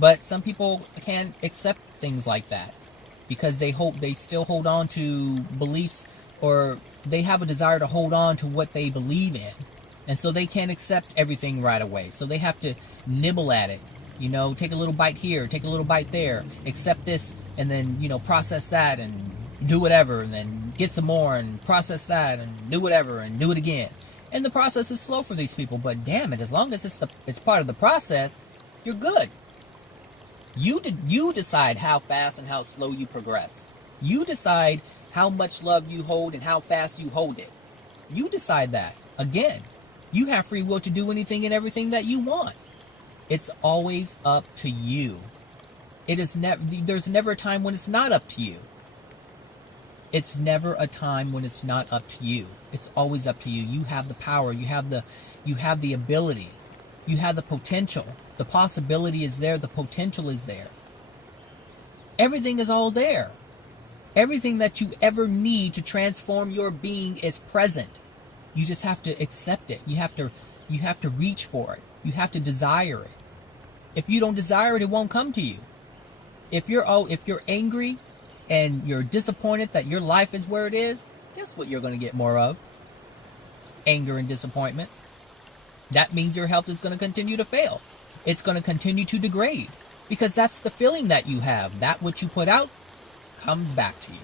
But some people can't accept things like that because they still hold on to beliefs, or they have a desire to hold on to what they believe in. And so they can't accept everything right away. So they have to nibble at it. Take a little bite here, take a little bite there, accept this, and then, process that and do whatever, and then get some more and process that and do whatever and do it again. And the process is slow for these people, but damn it, as long as it's part of the process, you're good. You decide how fast and how slow you progress. You decide how much love you hold and how fast you hold it. You decide that. Again, you have free will to do anything and everything that you want. It's always up to you. There's never a time when it's not up to you. It's never a time when it's not up to you. It's always up to you. You have the power. You have the ability. You have the potential. The possibility is there. The potential is there. Everything is all there. Everything that you ever need to transform your being is present. You just have to accept it. You have to reach for it. You have to desire it. If you don't desire it, it won't come to you. If you're angry and you're disappointed that your life is where it is, guess what you're going to get more of? Anger and disappointment. That means your health is going to continue to fail. It's going to continue to degrade because that's the feeling that you have. That what you put out comes back to you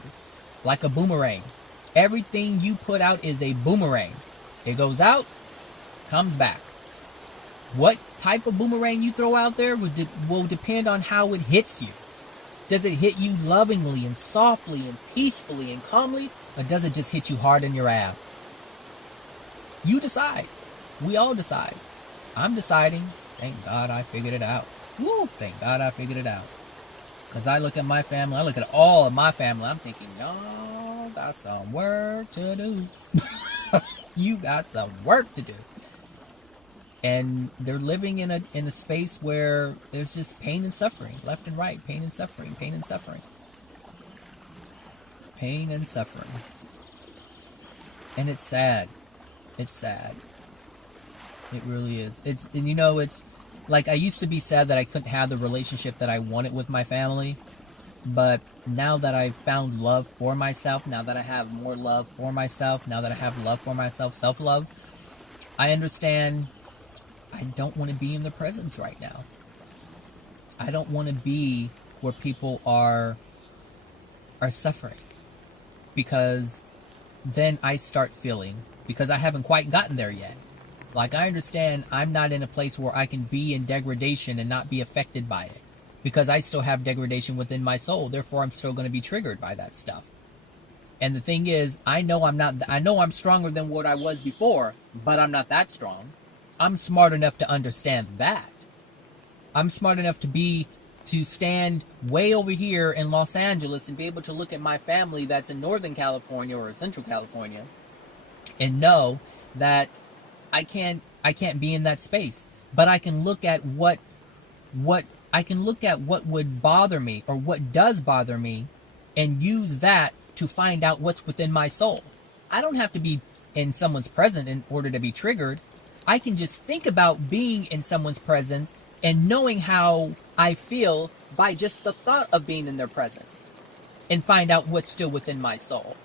like a boomerang. Everything you put out is a boomerang. It goes out, comes back. What type of boomerang you throw out there will depend on how it hits you. Does it hit you lovingly and softly and peacefully and calmly, or does it just hit you hard in your ass? You decide. We all decide. I'm deciding. Thank God I figured it out. Woo! Thank God I figured it out. Because I look at my family, I look at all of my family, I'm thinking, no, got some work to do. You got some work to do. And they're living in a space where there's just pain and suffering, left and right, pain and suffering, pain and suffering. Pain and suffering. And it's sad. It's sad. It really is. It's like I used to be sad that I couldn't have the relationship that I wanted with my family. But now that I've found love for myself, now that I have more love for myself, now that I have love for myself, self-love, I understand I don't want to be in the presence right now. I don't want to be where people are suffering. Because then I start feeling, because I haven't quite gotten there yet. Like, I understand I'm not in a place where I can be in degradation and not be affected by it. Because I still have degradation within my soul. Therefore, I'm still going to be triggered by that stuff. And the thing is, I know I'm stronger than what I was before, but I'm not that strong. I'm smart enough to understand that. I'm smart enough to stand way over here in Los Angeles and be able to look at my family that's in Northern California or Central California and know that I can't be in that space. But I can look at what would bother me or what does bother me and use that to find out what's within my soul. I don't have to be in someone's presence in order to be triggered. I can just think about being in someone's presence and knowing how I feel by just the thought of being in their presence and find out what's still within my soul.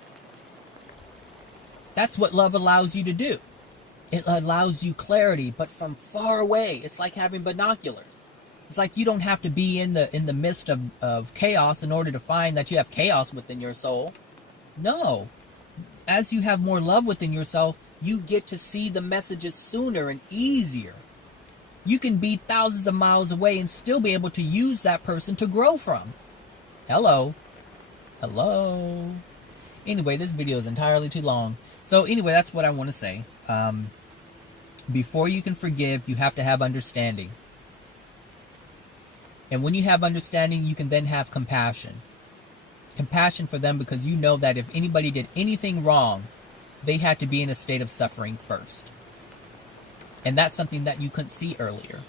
That's what love allows you to do. It allows you clarity, but from far away. It's like having binoculars. It's like you don't have to be in the midst of chaos in order to find that you have chaos within your soul. No. As you have more love within yourself, you get to see the messages sooner and easier. You can be thousands of miles away and still be able to use that person to grow from. Hello. Hello. Anyway, this video is entirely too long. So anyway, that's what I want to say. Before you can forgive, you have to have understanding. And when you have understanding, you can then have compassion. Compassion for them, because you know that if anybody did anything wrong, they had to be in a state of suffering first. And that's something that you couldn't see earlier.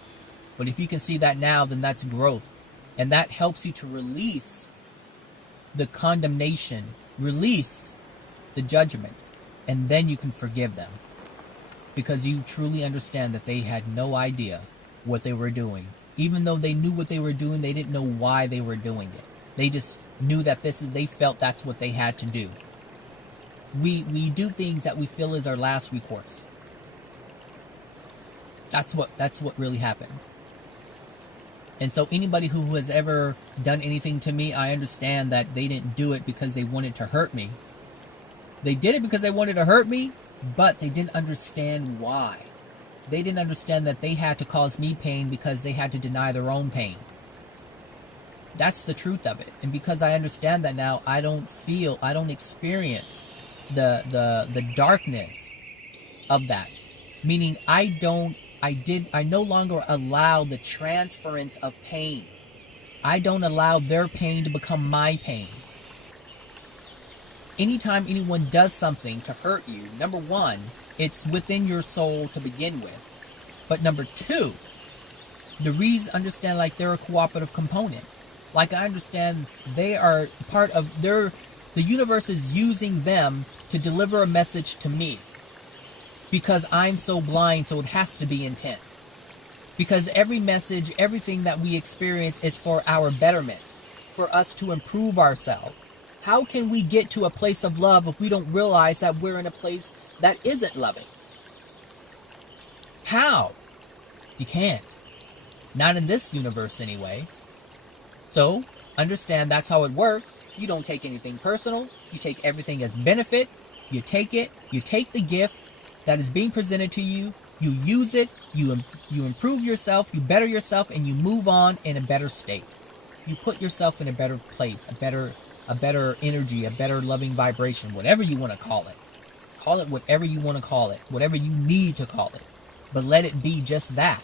But if you can see that now, then that's growth. And that helps you to release the condemnation, release the judgment, and then you can forgive them. Because you truly understand that they had no idea what they were doing. Even though they knew what they were doing, they didn't know why they were doing it. They just knew that they felt that's what they had to do. We do things that we feel is our last recourse. That's what really happens. And so anybody who has ever done anything to me, I understand that they didn't do it because they wanted to hurt me. They did it because they wanted to hurt me, but they didn't understand why. They didn't understand that they had to cause me pain because they had to deny their own pain. That's the truth of it. And because I understand that now, I don't experience the darkness of that. Meaning I no longer allow the transference of pain. I don't allow their pain to become my pain. Anytime anyone does something to hurt you, number one, it's within your soul to begin with. But number two, the reason understand like they're a cooperative component. Like I understand they are part of the universe is using them to deliver a message to me. Because I'm so blind, so it has to be intense. Because every message, everything that we experience is for our betterment, for us to improve ourselves. How can we get to a place of love if we don't realize that we're in a place that isn't loving? How? You can't. Not in this universe anyway. So, understand that's how it works. You don't take anything personal. You take everything as benefit. You take it. You take the gift that is being presented to you. You use it. You improve yourself. You better yourself, and you move on in a better state. You put yourself in a better place, a better energy, a better loving vibration, whatever you want to call it. Call it whatever you want to call it, whatever you need to call it. But let it be just that.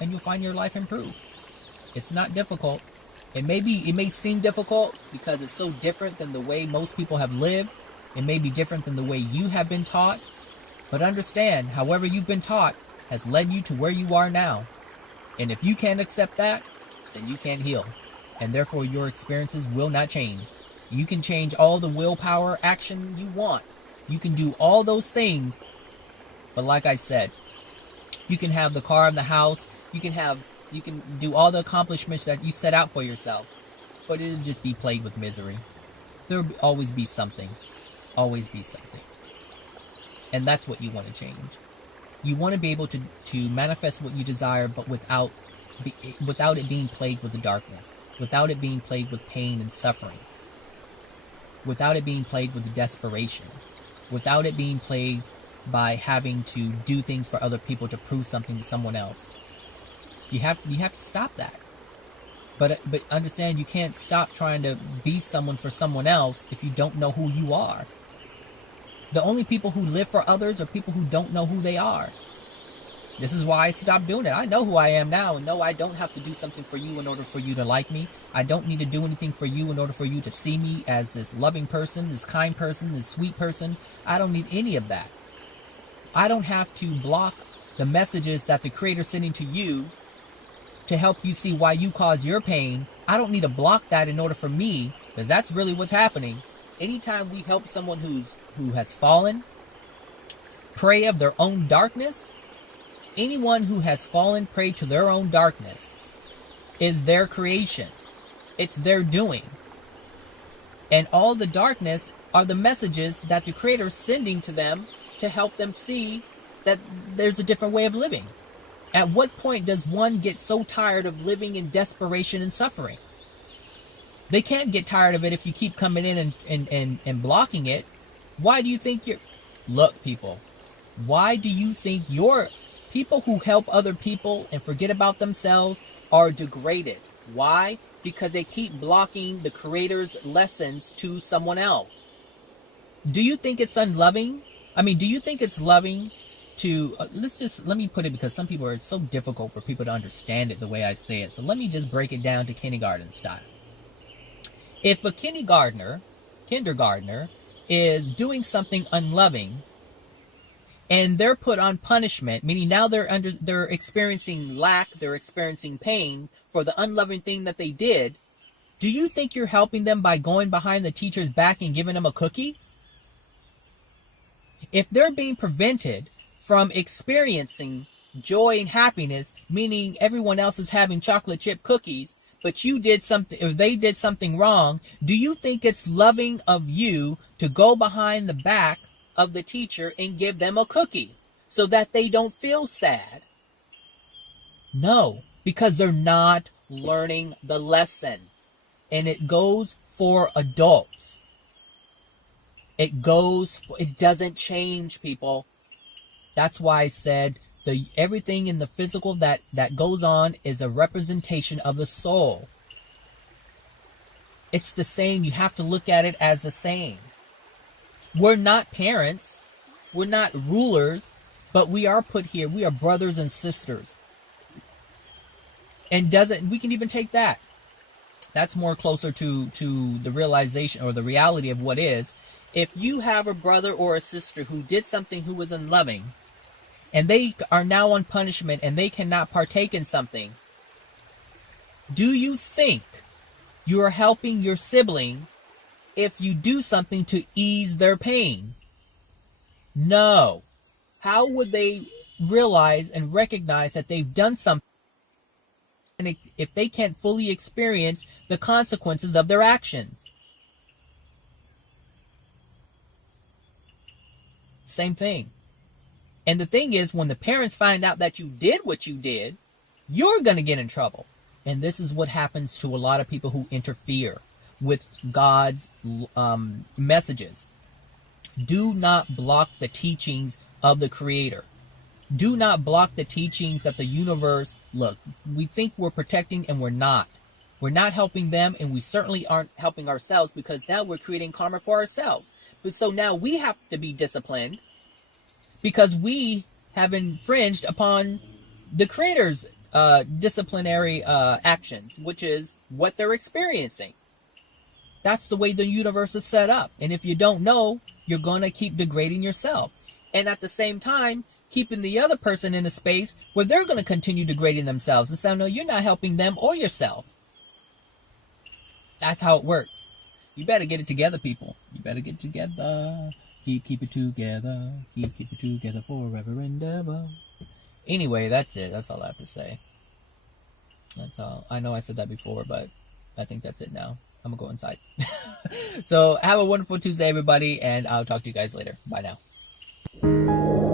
And you'll find your life improve. It's not difficult. It may seem difficult because it's so different than the way most people have lived. It may be different than the way you have been taught. But understand, however you've been taught has led you to where you are now. And if you can't accept that, then you can't heal. And therefore your experiences will not change. You can change all the willpower action you want. You can do all those things. But like I said, you can have the car and the house. You can do all the accomplishments that you set out for yourself. But it'll just be plagued with misery. There'll always be something. Always be something. And that's what you want to change. You want to be able to manifest what you desire, but without it being plagued with the darkness. Without it being plagued with pain and suffering. Without it being plagued with the desperation. Without it being plagued by having to do things for other people to prove something to someone else. You have to stop that. But understand, you can't stop trying to be someone for someone else if you don't know who you are. The only people who live for others are people who don't know who they are. This is why I stopped doing it. I know who I am now, and no, I don't have to do something for you in order for you to like me. I don't need to do anything for you in order for you to see me as this loving person, this kind person, this sweet person. I don't need any of that. I don't have to block the messages that the Creator's sending to you to help you see why you cause your pain. I don't need to block that in order for me, because that's really what's happening. Anytime we help someone who has fallen, prey of their own darkness, anyone who has fallen prey to their own darkness is their creation. It's their doing. And all the darkness are the messages that the Creator is sending to them to help them see that there's a different way of living. At what point does one get so tired of living in desperation and suffering? They can't get tired of it if you keep coming in and blocking it. Why do you think you're... Look, people, why do you think your people who help other people and forget about themselves are degraded? Why? Because they keep blocking the Creator's lessons to someone else. Do you think it's unloving? I mean, do you think it's loving to... let me put it, because some people, it's so difficult for people to understand it the way I say it. So let me just break it down to kindergarten style. If a kindergartner is doing something unloving and they're put on punishment, meaning now they're experiencing lack, they're experiencing pain for the unloving thing that they did, do you think you're helping them by going behind the teacher's back and giving them a cookie? If they're being prevented from experiencing joy and happiness, meaning everyone else is having chocolate chip cookies, but you did something, or they did something wrong, do you think it's loving of you to go behind the back of the teacher and give them a cookie so that they don't feel sad? No, because they're not learning the lesson. And it goes for adults. It doesn't change, people. That's why I said everything in the physical that goes on is a representation of the soul. It's the same. You have to look at it as the same. We're not parents. We're not rulers, but we are put here. We are brothers and sisters. And we can even take that. That's more closer to the realization or the reality of what is. If you have a brother or a sister who did something who was unloving, and they are now on punishment and they cannot partake in something, do you think you are helping your sibling if you do something to ease their pain? No. How would they realize and recognize that they've done something if they can't fully experience the consequences of their actions? Same thing. And the thing is, when the parents find out that you did what you did, you're going to get in trouble. And this is what happens to a lot of people who interfere with God's messages. Do not block the teachings of the Creator. Do not block the teachings of the universe. Look, we think we're protecting and we're not. We're not helping them, and we certainly aren't helping ourselves, because now we're creating karma for ourselves. But so now we have to be disciplined because we have infringed upon the Creator's disciplinary actions, which is what they're experiencing. That's the way the universe is set up. And if you don't know, you're going to keep degrading yourself. And at the same time, keeping the other person in a space where they're going to continue degrading themselves. And so, no, you're not helping them or yourself. That's how it works. You better get it together, people. You better get it together. Keep it together. Keep it together forever and ever. Anyway, that's it. That's all I have to say. That's all. I know I said that before, but I think that's it now. I'm going to go inside. So have a wonderful Tuesday, everybody, and I'll talk to you guys later. Bye now.